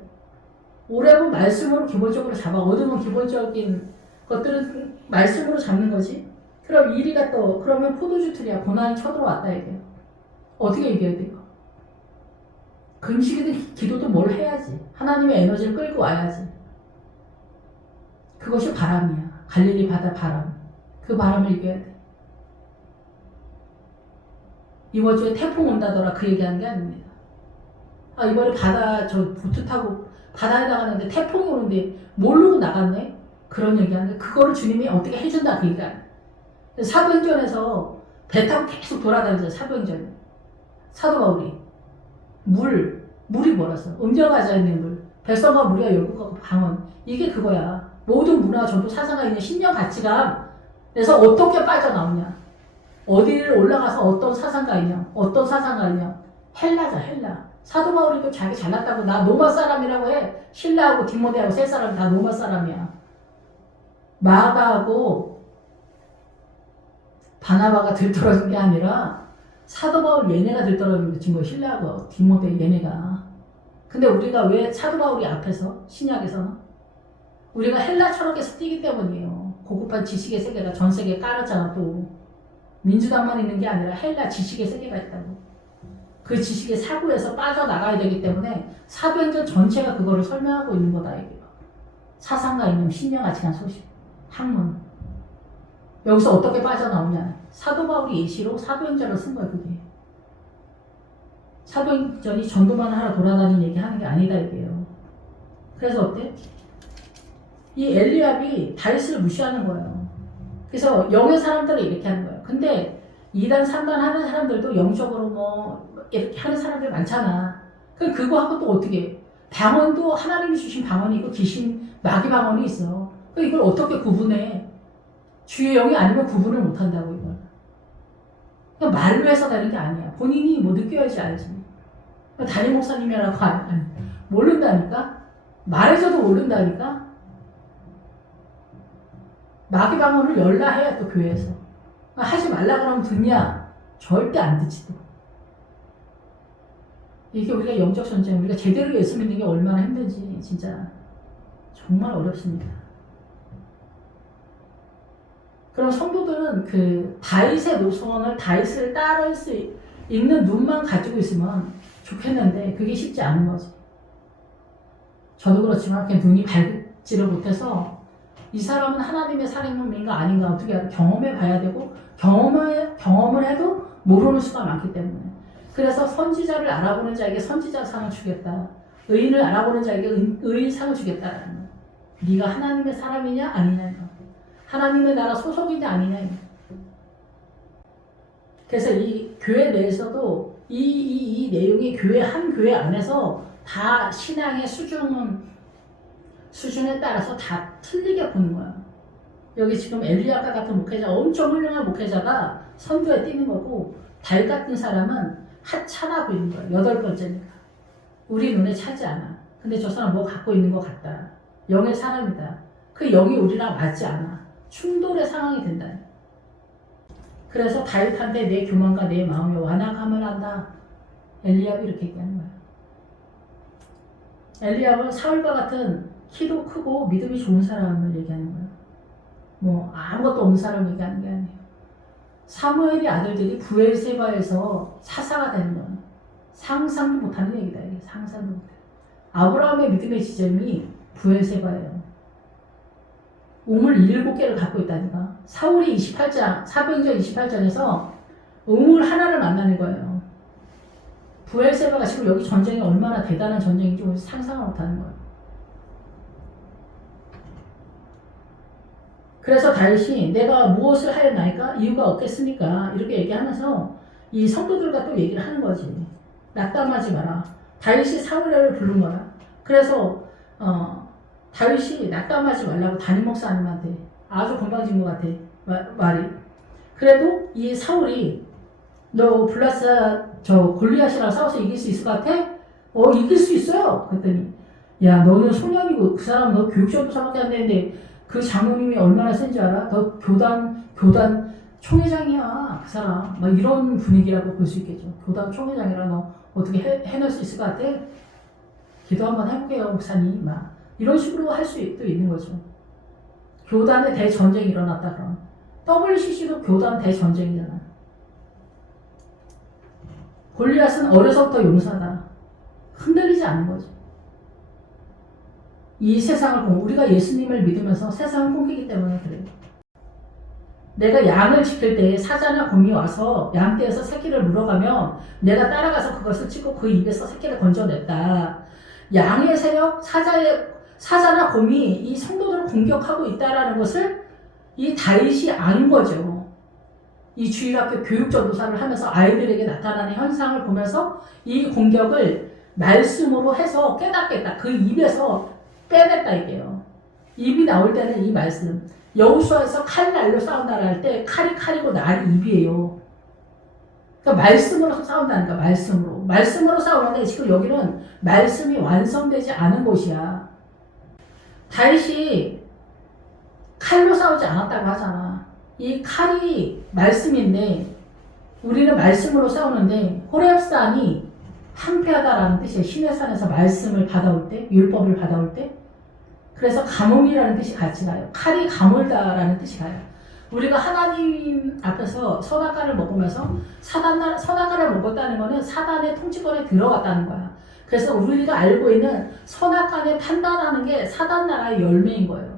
오랩은 말씀으로 기본적으로 잡아. 어둠은 기본적인 것들은 말씀으로 잡는 거지. 그럼 이리가 또 그러면 포도주 틀이야. 고난이 쳐들어왔다 이게. 어떻게 이겨야 돼요? 금식이든 기도도 뭘 해야지. 하나님의 에너지를 끌고 와야지. 그것이 바람이야. 갈릴리 바다 바람. 그 바람을 이겨야 돼. 이번 주에 태풍 온다더라 그 얘기하는 게 아닙니다. 아 이번에 바다 저 보트 타고 바다에 나가는데 태풍이 오는데 모르고 나갔네? 그런 얘기하는데 그거를 주님이 어떻게 해준다 그 얘기야. 사도행전에서 배 타고 계속 돌아다니죠. 사도행전. 사도 바울이 물이 뭐라서 음녀가자 있는 물 백성과 무리가 열국하고 방언 이게 그거야. 모든 문화 전부 사상가 있는 신념 가치가 그래서 어떻게 빠져나오냐. 어디를 올라가서 어떤 사상가이냐 어떤 사상가이냐 헬라자 헬라. 사도 바울이 또 자기 잘났다고 나 로마 사람이라고 해. 신라하고 디모데하고 세 사람 다 로마 사람이야. 마가하고 바나바가 들떨어진 게 아니라 사도 바울 얘네가 들떨어진 거지 뭐 신라하고 디모데 얘네가. 근데 우리가 왜 사도 바울이 앞에서 신약에서는 우리가 헬라 철학에서 뛰기 때문이에요. 고급한 지식의 세계가 전 세계에 깔았잖아. 또 민주당만 있는 게 아니라 헬라 지식의 세계가 있다고. 그 지식의 사고에서 빠져나가야 되기 때문에 사도행전 전체가 그거를 설명하고 있는 거다 이게요. 사상가 이념, 신념, 가치관, 소식, 학문. 여기서 어떻게 빠져나오냐. 사도 바울이 예시로 사도행전을 쓴 거야 그게. 사도행전이 전도만 하러 돌아다니는 얘기 하는 게 아니다 이게요. 그래서 어때? 이 엘리압이 다윗을 무시하는 거예요. 그래서 영의 사람들은 이렇게 하는 거예요. 근데 2단, 3단 하는 사람들도 영적으로 뭐 이렇게 하는 사람들 많잖아. 그럼 그거 하고 또 어떻게 방언도 하나님이 주신 방언이 있고 귀신, 마귀 방언이 있어. 그럼 이걸 어떻게 구분해? 주의 영이 아니면 구분을 못한다고 이걸. 그냥 말로 해서 되는 게 아니야. 본인이 뭐 느껴야지 알지. 담임 목사님이라고 모른다니까? 말해줘도 모른다니까? 마귀 방언을 열라 해야 또 교회에서. 하지 말라 그러면 듣냐? 절대 안 듣지 또. 이게 우리가 영적 전쟁, 우리가 제대로 예수 믿는 게 얼마나 힘든지 진짜 정말 어렵습니다. 그럼 성도들은 그 다윗의 노선을 다윗을 따를 수 있는 눈만 가지고 있으면 좋겠는데 그게 쉽지 않은 거지. 저도 그렇지만 그냥 눈이 밝지를 못해서 이 사람은 하나님의 살인범인가 아닌가 어떻게 경험해 봐야 되고 경험을 해도 모르는 수가 많기 때문에. 그래서 선지자를 알아보는 자에게 선지자상을 주겠다. 의인을 알아보는 자에게 의인상을 주겠다라는 거야. 네가 하나님의 사람이냐 아니냐. 하나님의 나라 소속이냐 아니냐. 그래서 이 교회 내에서도 이 내용이 한 교회 안에서 다 신앙의 수준에 따라서 다 틀리게 보는 거야. 여기 지금 엘리야가 같은 목회자, 엄청 훌륭한 목회자가 선교에 뛰는 거고 다윗 같은 사람은 하찮아 보이는 거야. 8번째니까. 우리 눈에 차지 않아. 근데 저 사람 뭐 갖고 있는 것 같다. 영의 사람이다. 그 영이 우리랑 맞지 않아. 충돌의 상황이 된다. 그래서 다윗한테 내 교만과 내 마음이 완악함을 한다. 엘리압이 이렇게 얘기하는 거야. 엘리압은 사울과 같은 키도 크고 믿음이 좋은 사람을 얘기하는 거야. 뭐 아무것도 없는 사람을 얘기하는 게 아니에요. 사무엘의 아들들이 브엘세바에서 사사가 되는 거야. 상상도 못하는 얘기다. 이게 상상도 못해. 아브라함의 믿음의 지점이 브엘세바예요. 우물 7개를 갖고 있다니까. 사울이 28장, 사도행전 28장에서 우물 하나를 만나는 거예요. 브엘세바가 지금 여기 전쟁이 얼마나 대단한 전쟁인지 우리 상상을 못하는 거예요. 그래서 다윗이 내가 무엇을 하였나이까? 이유가 없겠습니까? 이렇게 얘기하면서 이 성도들과 또 얘기를 하는 거지. 낙담하지 마라. 다윗이 사울을 부른 거야. 그래서 다윗이 낙담하지 말라고 담임 목사님한테 아주 건방진 것 같아. 말이. 그래도 이 사울이 너 블라스 골리앗이랑 싸워서 이길 수 있을 것 같아? 이길 수 있어요. 그랬더니 야 너는 소년이고 그 사람 너 교육전도사밖에 안 되는데 그 장로님이 얼마나 센지 알아? 너 교단 총회장이야 그 사람. 막 이런 분위기라고 볼 수 있겠죠. 교단 총회장이라 너 어떻게 해낼 수 있을 것 같아? 기도 한번 해볼게요 목사님. 막 이런 식으로 할 수도 있는 거죠. 교단의 대전쟁이 일어났다 그럼 WCC도 교단 대전쟁이잖아. 골리앗은 어려서부터 용사다. 흔들리지 않는 거죠. 이 세상을 우리가 예수님을 믿으면서 세상을 꿈꾸기 때문에 그래요. 내가 양을 지킬 때 사자나 곰이 와서 양떼에서 새끼를 물어가면 내가 따라가서 그것을 찍고 그 입에서 새끼를 건져냈다. 양의 세력, 사자나 곰이 이 성도들을 공격하고 있다라는 것을 이 다윗이 안 거죠. 이 주일학교 교육전도사를 하면서 아이들에게 나타나는 현상을 보면서 이 공격을 말씀으로 해서 깨닫겠다. 그 입에서 빼냈다 이게요. 입이 나올 때는 이 말씀. 여호수아에서 칼 날로 싸운다라 할 때 칼이 칼이고 날이 입이에요. 그러니까 말씀으로 싸운다니까 말씀으로. 말씀으로 싸우는데 지금 여기는 말씀이 완성되지 않은 곳이야. 다윗이 칼로 싸우지 않았다고 하잖아. 이 칼이 말씀인데 우리는 말씀으로 싸우는데 호렙산이 항폐하다라는 뜻이에요. 신의 산에서 말씀을 받아올 때, 율법을 받아올 때. 그래서 가뭄이라는 뜻이 같이 가요. 칼이 가물다라는 뜻이 가요. 우리가 하나님 앞에서 선악과를 먹으면서 선악과를 먹었다는 거는 사단의 통치권에 들어갔다는 거야. 그래서 우리가 알고 있는 선악과에 판단하는 게 사단 나라의 열매인 거예요.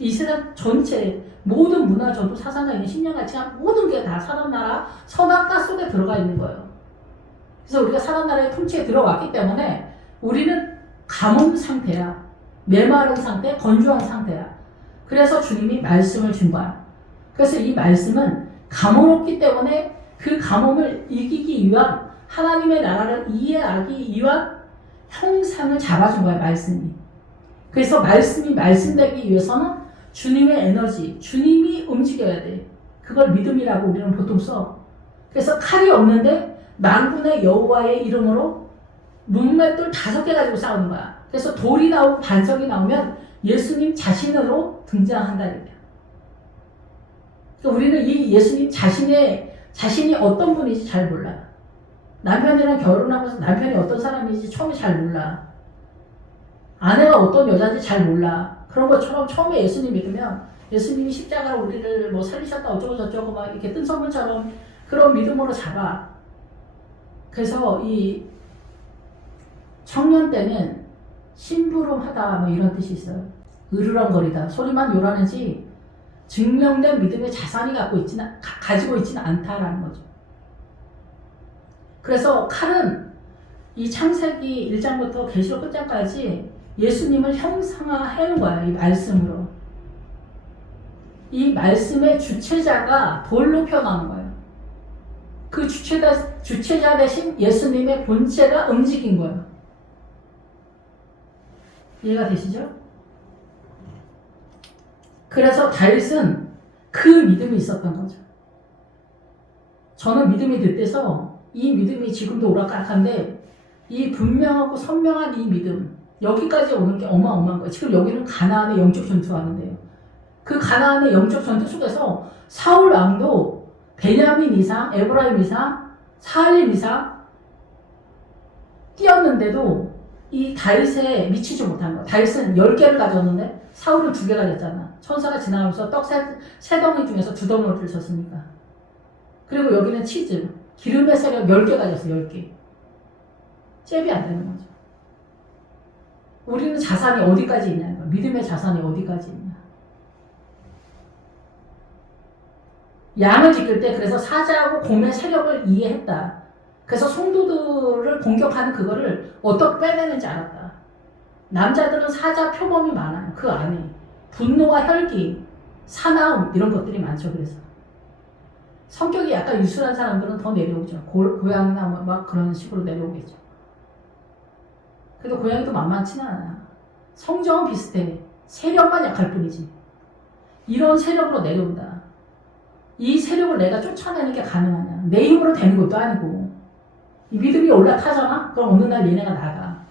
이 세상 전체 모든 문화, 전통, 사상가 있는 신념 가치가 모든 게 다 사단 나라 선악과 속에 들어가 있는 거예요. 그래서 우리가 사단 나라의 통치에 들어왔기 때문에 우리는 가뭄 상태야. 메마른 상태, 건조한 상태야. 그래서 주님이 말씀을 준 거야. 그래서 이 말씀은 가뭄없기 때문에 그 가뭄을 이기기 위한 하나님의 나라를 이해하기 위한 형상을 잡아준 거야, 말씀이. 그래서 말씀이 말씀되기 위해서는 주님의 에너지, 주님이 움직여야 돼. 그걸 믿음이라고 우리는 보통 써. 그래서 칼이 없는데 만군의 여호와의 이름으로 문맷돌 5개 가지고 싸우는 거야. 그래서 돌이 나오고 반석이 나오면 예수님 자신으로 등장한다 이거야. 그러니까 우리는 이 예수님 자신이 어떤 분인지 잘 몰라. 남편이랑 결혼하면서 남편이 어떤 사람인지 처음에 잘 몰라. 아내가 어떤 여자인지 잘 몰라. 그런 것처럼 처음에 예수님 믿으면 예수님이 십자가로 우리를 뭐 살리셨다 어쩌고 저쩌고 막 이렇게 뜬 선물처럼 그런 믿음으로 잡아. 그래서 이 청년 때는 심부름하다 뭐 이런 뜻이 있어요. 으르렁거리다. 소리만 요란하지 증명된 믿음의 자산이 가지고 있지는 않다라는 거죠. 그래서 칼은 이 창세기 1장부터 계시록 끝장까지 예수님을 형상화해놓은 거야. 이 말씀으로. 이 말씀의 주체자가 돌로 표현하는 거예요. 그 주체자 대신 예수님의 본체가 움직인 거예요. 이해가 되시죠? 그래서 다윗은 그 믿음이 있었던 거죠. 저는 믿음이 득돼서 이 믿음이 지금도 오락가락한데 이 분명하고 선명한 이 믿음 여기까지 오는 게 어마어마한 거예요. 지금 여기는 가나안의 영적 전투가 하는데요. 그 가나안의 영적 전투 속에서 사울 왕도 베냐민 이상, 에브라임 이상, 사할림 이상 뛰었는데도 이 다윗에 미치지 못한 거야. 다윗은 10개를 가졌는데 사울은 2개 가졌잖아. 천사가 지나가면서 떡 3덩이 중에서 2덩이를 줬으니까. 그리고 여기는 치즈, 기름의 세력 10개 가졌어. 10개. 잽이 안 되는 거죠. 우리는 자산이 어디까지 있냐는 거야. 믿음의 자산이 어디까지 있냐. 양을 지킬 때 그래서 사자하고 곰의 세력을 이해했다. 그래서 성도들을 공격하는 그거를 어떻게 빼내는지 알았다. 남자들은 사자 표범이 많아요. 그 안에. 분노와 혈기, 사나움 이런 것들이 많죠. 그래서 성격이 약간 유순한 사람들은 더 내려오죠. 고양이나 막 그런 식으로 내려오겠죠. 그래도 고양이도 만만치는 않아. 성정은 비슷해. 세력만 약할 뿐이지. 이런 세력으로 내려온다. 이 세력을 내가 쫓아내는 게 가능하냐. 내 힘으로 되는 것도 아니고. 이 믿음이 올라타잖아? 그럼 어느 날 얘네가 나가.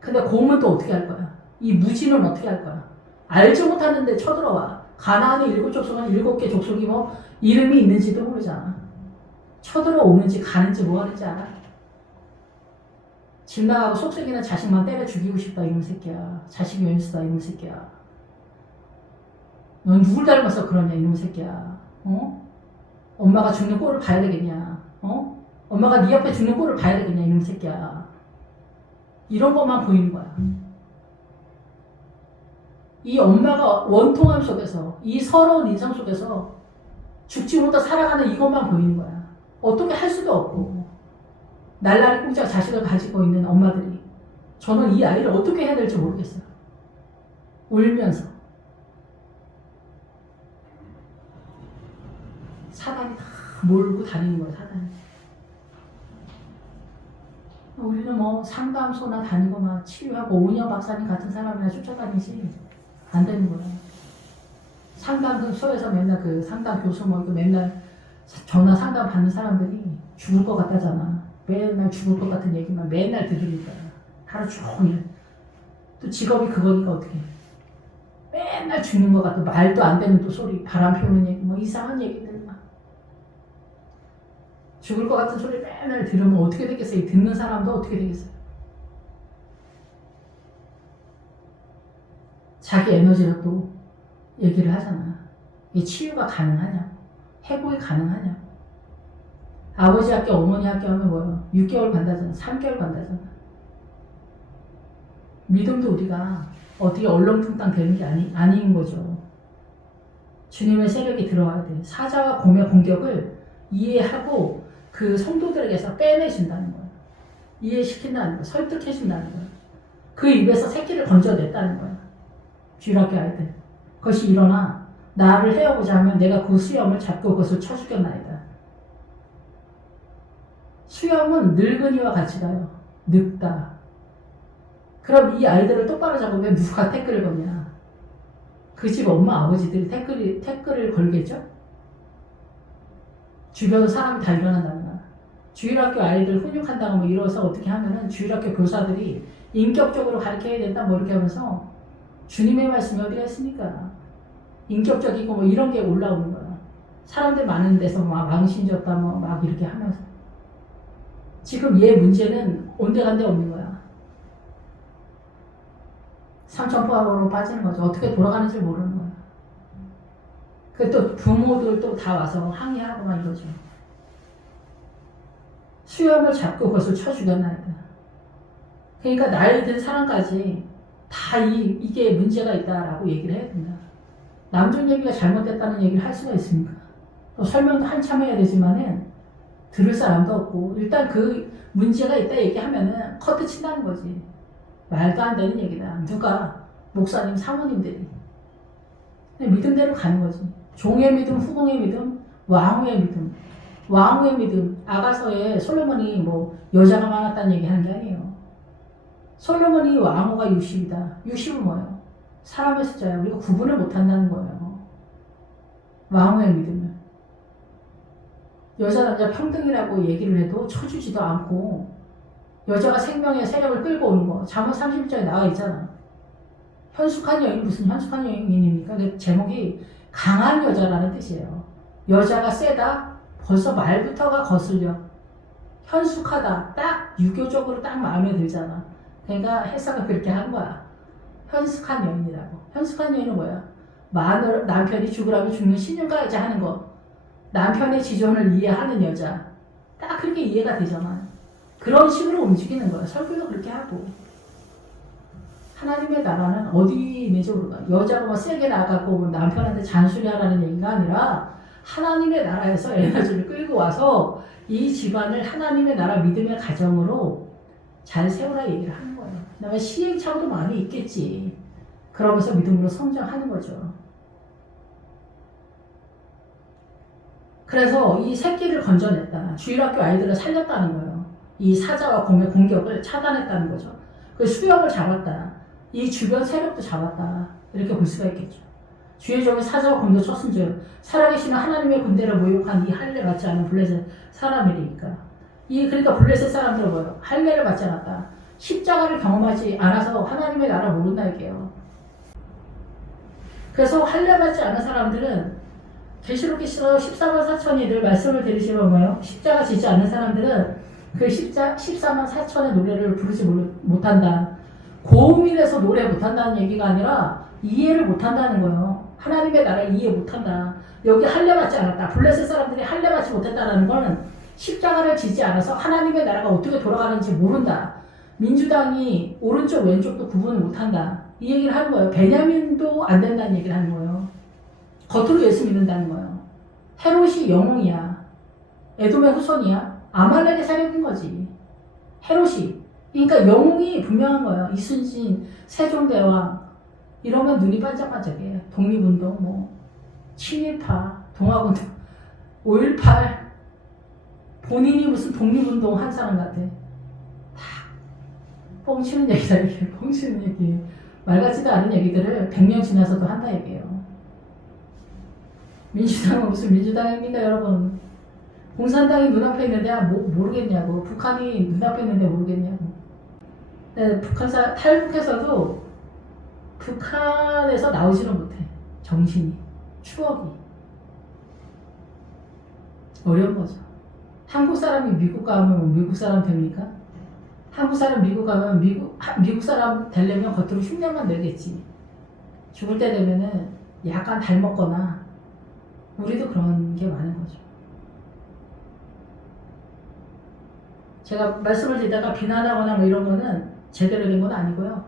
근데 공은 또 어떻게 할 거야? 이 무지는 어떻게 할 거야? 알지 못하는데 쳐들어와. 가나안의 7족속은 7개 족속이 뭐 이름이 있는지도 모르잖아. 쳐들어오는지 가는지 뭐 하는지 알아? 집 나가고 속썩이는 자식만 때려 죽이고 싶다 이놈 새끼야. 자식이 원수다 이놈 새끼야. 넌 누굴 닮아서 그러냐 이놈 새끼야. 어? 엄마가 죽는 꼴을 봐야 되겠냐? 어? 엄마가 네 앞에 죽는 꼴을 봐야 되겠냐 이놈 새끼야. 이런 것만 보이는 거야. 이 엄마가 원통함 속에서 이 서러운 인상 속에서 죽지 못해 살아가는 이것만 보이는 거야. 어떻게 할 수도 없고. 날라리 공짜 자식을 가지고 있는 엄마들이 저는 이 아이를 어떻게 해야 될지 모르겠어요. 울면서 사단이 다 몰고 다니는 거예요. 사단이. 우리는 뭐 상담소나 다니고 막 치유하고 오은영 박사님 같은 사람이나 쫓아다니지 안 되는 거예요. 상담소에서 맨날 그 상담 교수 뭐 맨날 전화 상담 받는 사람들이 죽을 것 같다잖아. 맨날 죽을 것 같은 얘기만 맨날 들으니까 하루 종일. 또 직업이 그거니까 어떻게 해. 맨날 죽는 것 같고 말도 안 되는 또 소리 바람 피우는 얘기 뭐 이상한 얘기들 막 죽을 것 같은 소리 맨날 들으면 어떻게 되겠어요? 듣는 사람도 어떻게 되겠어요? 자기 에너지로 또 얘기를 하잖아. 이게 치유가 가능하냐? 회복이 가능하냐? 아버지 학교, 어머니 학교 하면 뭐예요? 6개월 간다잖아. 3개월 간다잖아. 믿음도 우리가 어떻게 얼렁뚱땅 되는 게 아닌 거죠. 주님의 세력이 들어와야 돼. 사자와 곰의 공격을 이해하고 그 성도들에게서 빼내준다는 거야. 이해시킨다는 거야. 설득해준다는 거야. 그 입에서 새끼를 건져냈다는 거야. 주일학교 아이들. 그것이 일어나 나를 헤어보자 하면 내가 그 수염을 잡고 그것을 쳐 죽였나이다. 수염은 늙은이와 같이 가요. 늙다. 그럼 이 아이들을 똑바로 잡으면 누가 태클을 거냐? 그 집 엄마 아버지들이 태클을 걸겠죠? 주변 사람이 다 일어난다는 거야. 주일학교 아이들 훈육한다고 뭐 이러서 어떻게 하면은 주일학교 교사들이 인격적으로 가르쳐야 된다 뭐 이렇게 하면서 주님의 말씀이 어디가 있습니까? 인격적이고 뭐 이런 게 올라오는 거야. 사람들 많은 데서 막 망신졌다 뭐 막 이렇게 하면서. 지금 얘 문제는 온데간데 없는 거야. 삼천포함으로 빠지는 거죠. 어떻게 돌아가는지 모르는 거야. 그 또 부모들 또 다 와서 항의하고 막 이러죠. 수염을 잡고 그것을 쳐 죽였나이다. 그러니까 나이 든 사람까지 다 이게 문제가 있다라고 얘기를 해야 된다. 남준 얘기가 잘못됐다는 얘기를 할 수가 있습니까? 또 설명도 한참 해야 되지만은 들을 사람도 없고 일단 그 문제가 있다 얘기하면은 커트 친다는 거지. 말도 안 되는 얘기다. 누가? 목사님, 사모님들이. 믿음대로 가는 거지. 종의 믿음, 후궁의 믿음, 왕후의 믿음. 왕후의 믿음. 아가서에 솔로몬이 뭐 여자가 많았다는 얘기 하는 게 아니에요. 솔로몬이 왕후가 60이다. 60은 뭐예요? 사람의 숫자야. 우리가 구분을 못한다는 거예요. 왕후의 믿음을. 여자 남자 평등이라고 얘기를 해도 쳐주지도 않고 여자가 생명의 세력을 끌고 오는 거 잠언 31장에 나와 있잖아. 현숙한 여인 무슨 현숙한 여인입니까? 그 제목이 강한 여자라는 뜻이에요. 여자가 세다? 벌써 말부터가 거슬려. 현숙하다. 딱 유교적으로 딱 마음에 들잖아. 그러니까 해석을 그렇게 한 거야. 현숙한 여인이라고. 현숙한 여인은 뭐야? 남편이 죽으라고 죽는 신용까지 하는 거. 남편의 지존을 이해하는 여자. 딱 그렇게 이해가 되잖아. 그런 식으로 움직이는 거야. 설교도 그렇게 하고. 하나님의 나라는 어디 있는지 모르겠어. 여자가 뭐 세게 나가고 남편한테 잔소리하라는 얘기가 아니라 하나님의 나라에서 에너지를 끌고 와서 이 집안을 하나님의 나라 믿음의 가정으로 잘 세우라 얘기를 하는 거예요. 그다음에 시행착오도 많이 있겠지. 그러면서 믿음으로 성장하는 거죠. 그래서 이 새끼를 건져냈다. 주일학교 아이들을 살렸다는 거예요. 이 사자와 곰의 공격을 차단했다는 거죠. 그 수령을 잡았다. 이 주변 세력도 잡았다. 이렇게 볼 수가 있겠죠. 주의 종의 사자와 곰도 쳤은즉 살아계시는 하나님의 군대를 모욕한 이 할례 받지 않은 블레셋 사람이니까. 그러니까 블레셋 사람들은 뭐예요? 할례를 받지 않았다. 십자가를 경험하지 않아서 하나님의 나라를 모른다 이게요. 그래서 할례 받지 않은 사람들은 계시록에서 14만 4천이 늘 말씀을 드리지만 뭐예요? 십자가 지지 않는 사람들은 그 14만 4천의 노래를 부르지 못한다. 고음이라서 노래 못한다는 얘기가 아니라 이해를 못한다는 거예요. 하나님의 나라를 이해 못한다. 여기 할례 받지 않았다. 블레셋 사람들이 할례 받지 못했다는 거는 십자가를 지지 않아서 하나님의 나라가 어떻게 돌아가는지 모른다. 민주당이 오른쪽 왼쪽도 구분을 못한다. 이 얘기를 하는 거예요. 베냐민도 안 된다는 얘기를 하는 거예요. 겉으로 예수 믿는다는 거예요. 헤롯이 영웅이야. 에돔의 후손이야. 아말렉의 세력인 거지. 헤롯이. 그러니까 영웅이 분명한 거예요. 이순신, 세종대왕 이러면 눈이 반짝반짝해. 독립운동, 뭐 친일파, 동학운동, 5.18 본인이 무슨 독립운동 한 사람 같아. 다 뻥치는 얘기다 이게. 뻥치는 얘기. 말 같지도 않은 얘기들을 100년 지나서도 한다 얘기예요. 민주당은 무슨 민주당입니까 여러분. 공산당이 눈앞에 있는데 모르겠냐고. 북한이 눈앞에 있는데 모르겠냐고. 네, 탈북해서도 북한에서 나오지는 못해. 정신이, 추억이 어려운 거죠. 한국 사람이 미국 가면 미국 사람 됩니까? 한국 사람 미국 가면 미국 사람 되려면 겉으로 흉내만 내겠지. 죽을 때 되면은 약간 닮았거나. 우리도 그런 게 많은 거죠. 제가 말씀을 드리다가 비난하거나 뭐 이런 거는 제대로 된 건 아니고요.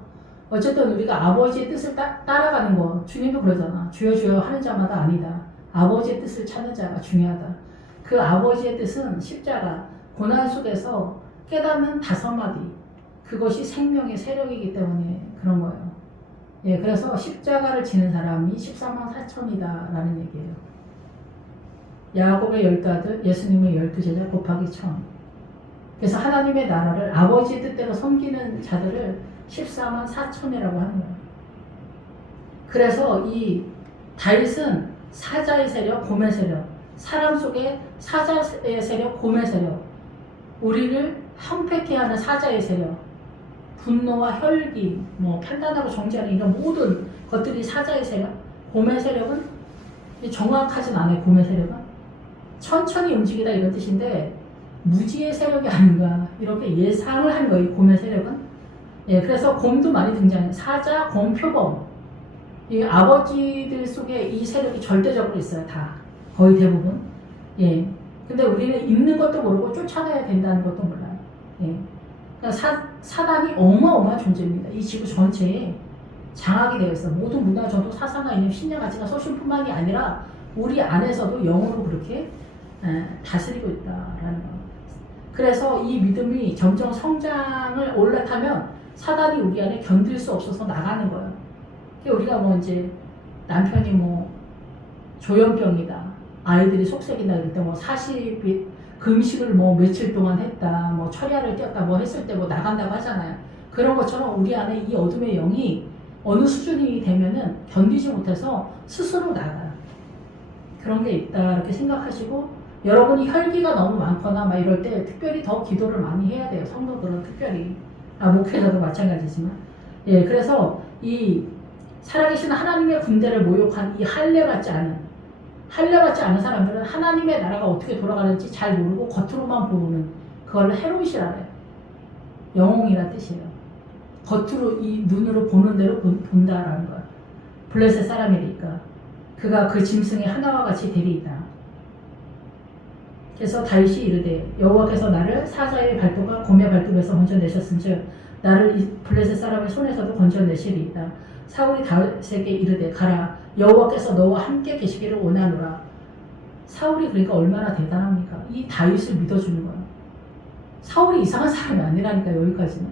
어쨌든 우리가 아버지의 뜻을 따라가는 거, 주님도 그러잖아. 주여 주여 하는 자마다 아니다. 아버지의 뜻을 찾는 자가 중요하다. 그 아버지의 뜻은 십자가, 고난 속에서 깨닫는 5마디. 그것이 생명의 세력이기 때문에 그런 거예요. 예, 그래서 십자가를 지는 사람이 14만 4천이다 라는 얘기예요. 야곱의 12아들, 예수님의 12제자 곱하기 1000. 그래서 하나님의 나라를 아버지의 뜻대로 섬기는 자들을 14만 4천이라고 하는 거예요. 그래서 이 다윗은 사자의 세력, 곰의 세력, 사람 속에 사자의 세력, 곰의 세력, 우리를 황폐케 하는 사자의 세력, 분노와 혈기, 뭐 판단하고 정죄하는 이런 모든 것들이 사자의 세력, 곰의 세력은 정확하진 않아요. 곰의 세력은 천천히 움직이다 이런 뜻인데 무지의 세력이 아닌가 이렇게 예상을 한 거예요. 이 곰의 세력은. 예, 그래서 곰도 많이 등장해요. 사자, 곰, 표범. 이 아버지들 속에 이 세력이 절대적으로 있어요. 다 거의 대부분. 예. 근데 우리는 있는 것도 모르고 쫓아내야 된다는 것도 몰라요. 예. 그러니까 사단이 어마어마한 존재입니다. 이 지구 전체에 장악이 되어 있어요. 모든 문화, 전통, 사상과 이념, 신념, 가치가 소신뿐만이 아니라 우리 안에서도 영으로 그렇게 다스리고 있다라는 거. 그래서 이 믿음이 점점 성장을 올라타면 사단이 우리 안에 견딜 수 없어서 나가는 거예요. 우리가 뭐 이제 남편이 뭐 조현병이다, 아이들이 속색이다 이럴 때 뭐 40일 금식을 뭐 며칠 동안 했다, 뭐 철야를 띄었다 뭐 했을 때 뭐 나간다고 하잖아요. 그런 것처럼 우리 안에 이 어둠의 영이 어느 수준이 되면은 견디지 못해서 스스로 나가요. 그런 게 있다 이렇게 생각하시고, 여러분이 혈기가 너무 많거나 막 이럴 때 특별히 더 기도를 많이 해야 돼요. 성도들은 특별히. 목회자도 마찬가지지만. 예, 그래서 이 살아계신 하나님의 군대를 모욕한 이 할례 받지 않은 사람들은 하나님의 나라가 어떻게 돌아가는지 잘 모르고 겉으로만 보는 그걸 헤롯이라 해요. 영웅이란 뜻이에요. 겉으로 이 눈으로 보는 대로 본다라는 거예요. 블레셋 사람이니까. 그가 그 짐승의 하나와 같이 대리이다. 그래서 다윗이 이르되 여호와께서 나를 사자의 발톱과 곰의 발톱에서 건져내셨은즉 나를 이 블레셋 사람의 손에서도 건져내시리이다. 사울이 다윗에게 이르되 가라, 여호와께서 너와 함께 계시기를 원하노라. 사울이 그러니까 얼마나 대단합니까? 이 다윗을 믿어주는 거예요. 사울이 이상한 사람이 아니라니까. 여기까지는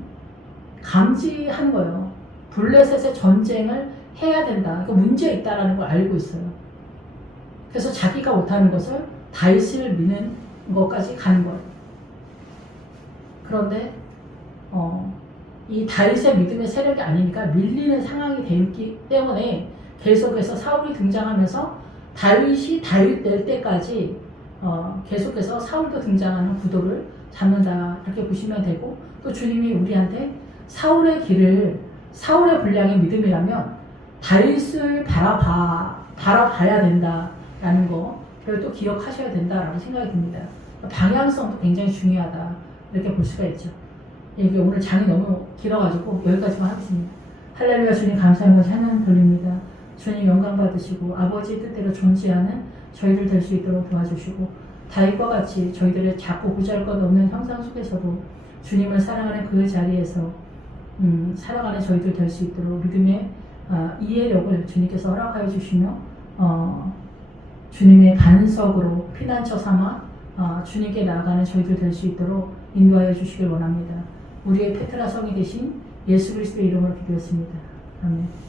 감지하는 거예요. 블레셋의 전쟁을 해야 된다. 그러니까 문제 있다라는 걸 알고 있어요. 그래서 자기가 못하는 것을 다윗을 미는 것까지 가는 거예요. 그런데 이 다윗의 믿음의 세력이 아니니까 밀리는 상황이 되기 때문에 계속해서 사울이 등장하면서 다윗이 다윗 될 때까지 계속해서 사울도 등장하는 구도를 잡는다, 이렇게 보시면 되고, 또 주님이 우리한테 사울의 길을, 사울의 분량의 믿음이라면 다윗을 바라봐야 된다라는 거를 또 기억하셔야 된다라고 생각이 듭니다. 방향성도 굉장히 중요하다, 이렇게 볼 수가 있죠. 이게 오늘 장이 너무 길어가지고 여기까지만 하겠습니다. 할렐루야. 주님 감사합니다. 찬양 돌립니다. 주님 영광 받으시고 아버지의 뜻대로 존재하는 저희들 될 수 있도록 도와주시고, 다윗과 같이 저희들의 작고 보잘것없는 형상 속에서도 주님을 사랑하는 그 자리에서 살아가는 저희들 될 수 있도록 믿음의 이해력을 주님께서 허락하여 주시며, 주님의 반석으로 피난처 삼아 주님께 나아가는 저희들 될 수 있도록 인도하여 주시길 원합니다. 우리의 페트라 성이 되신 예수 그리스도의 이름으로 기도했습니다. 아멘.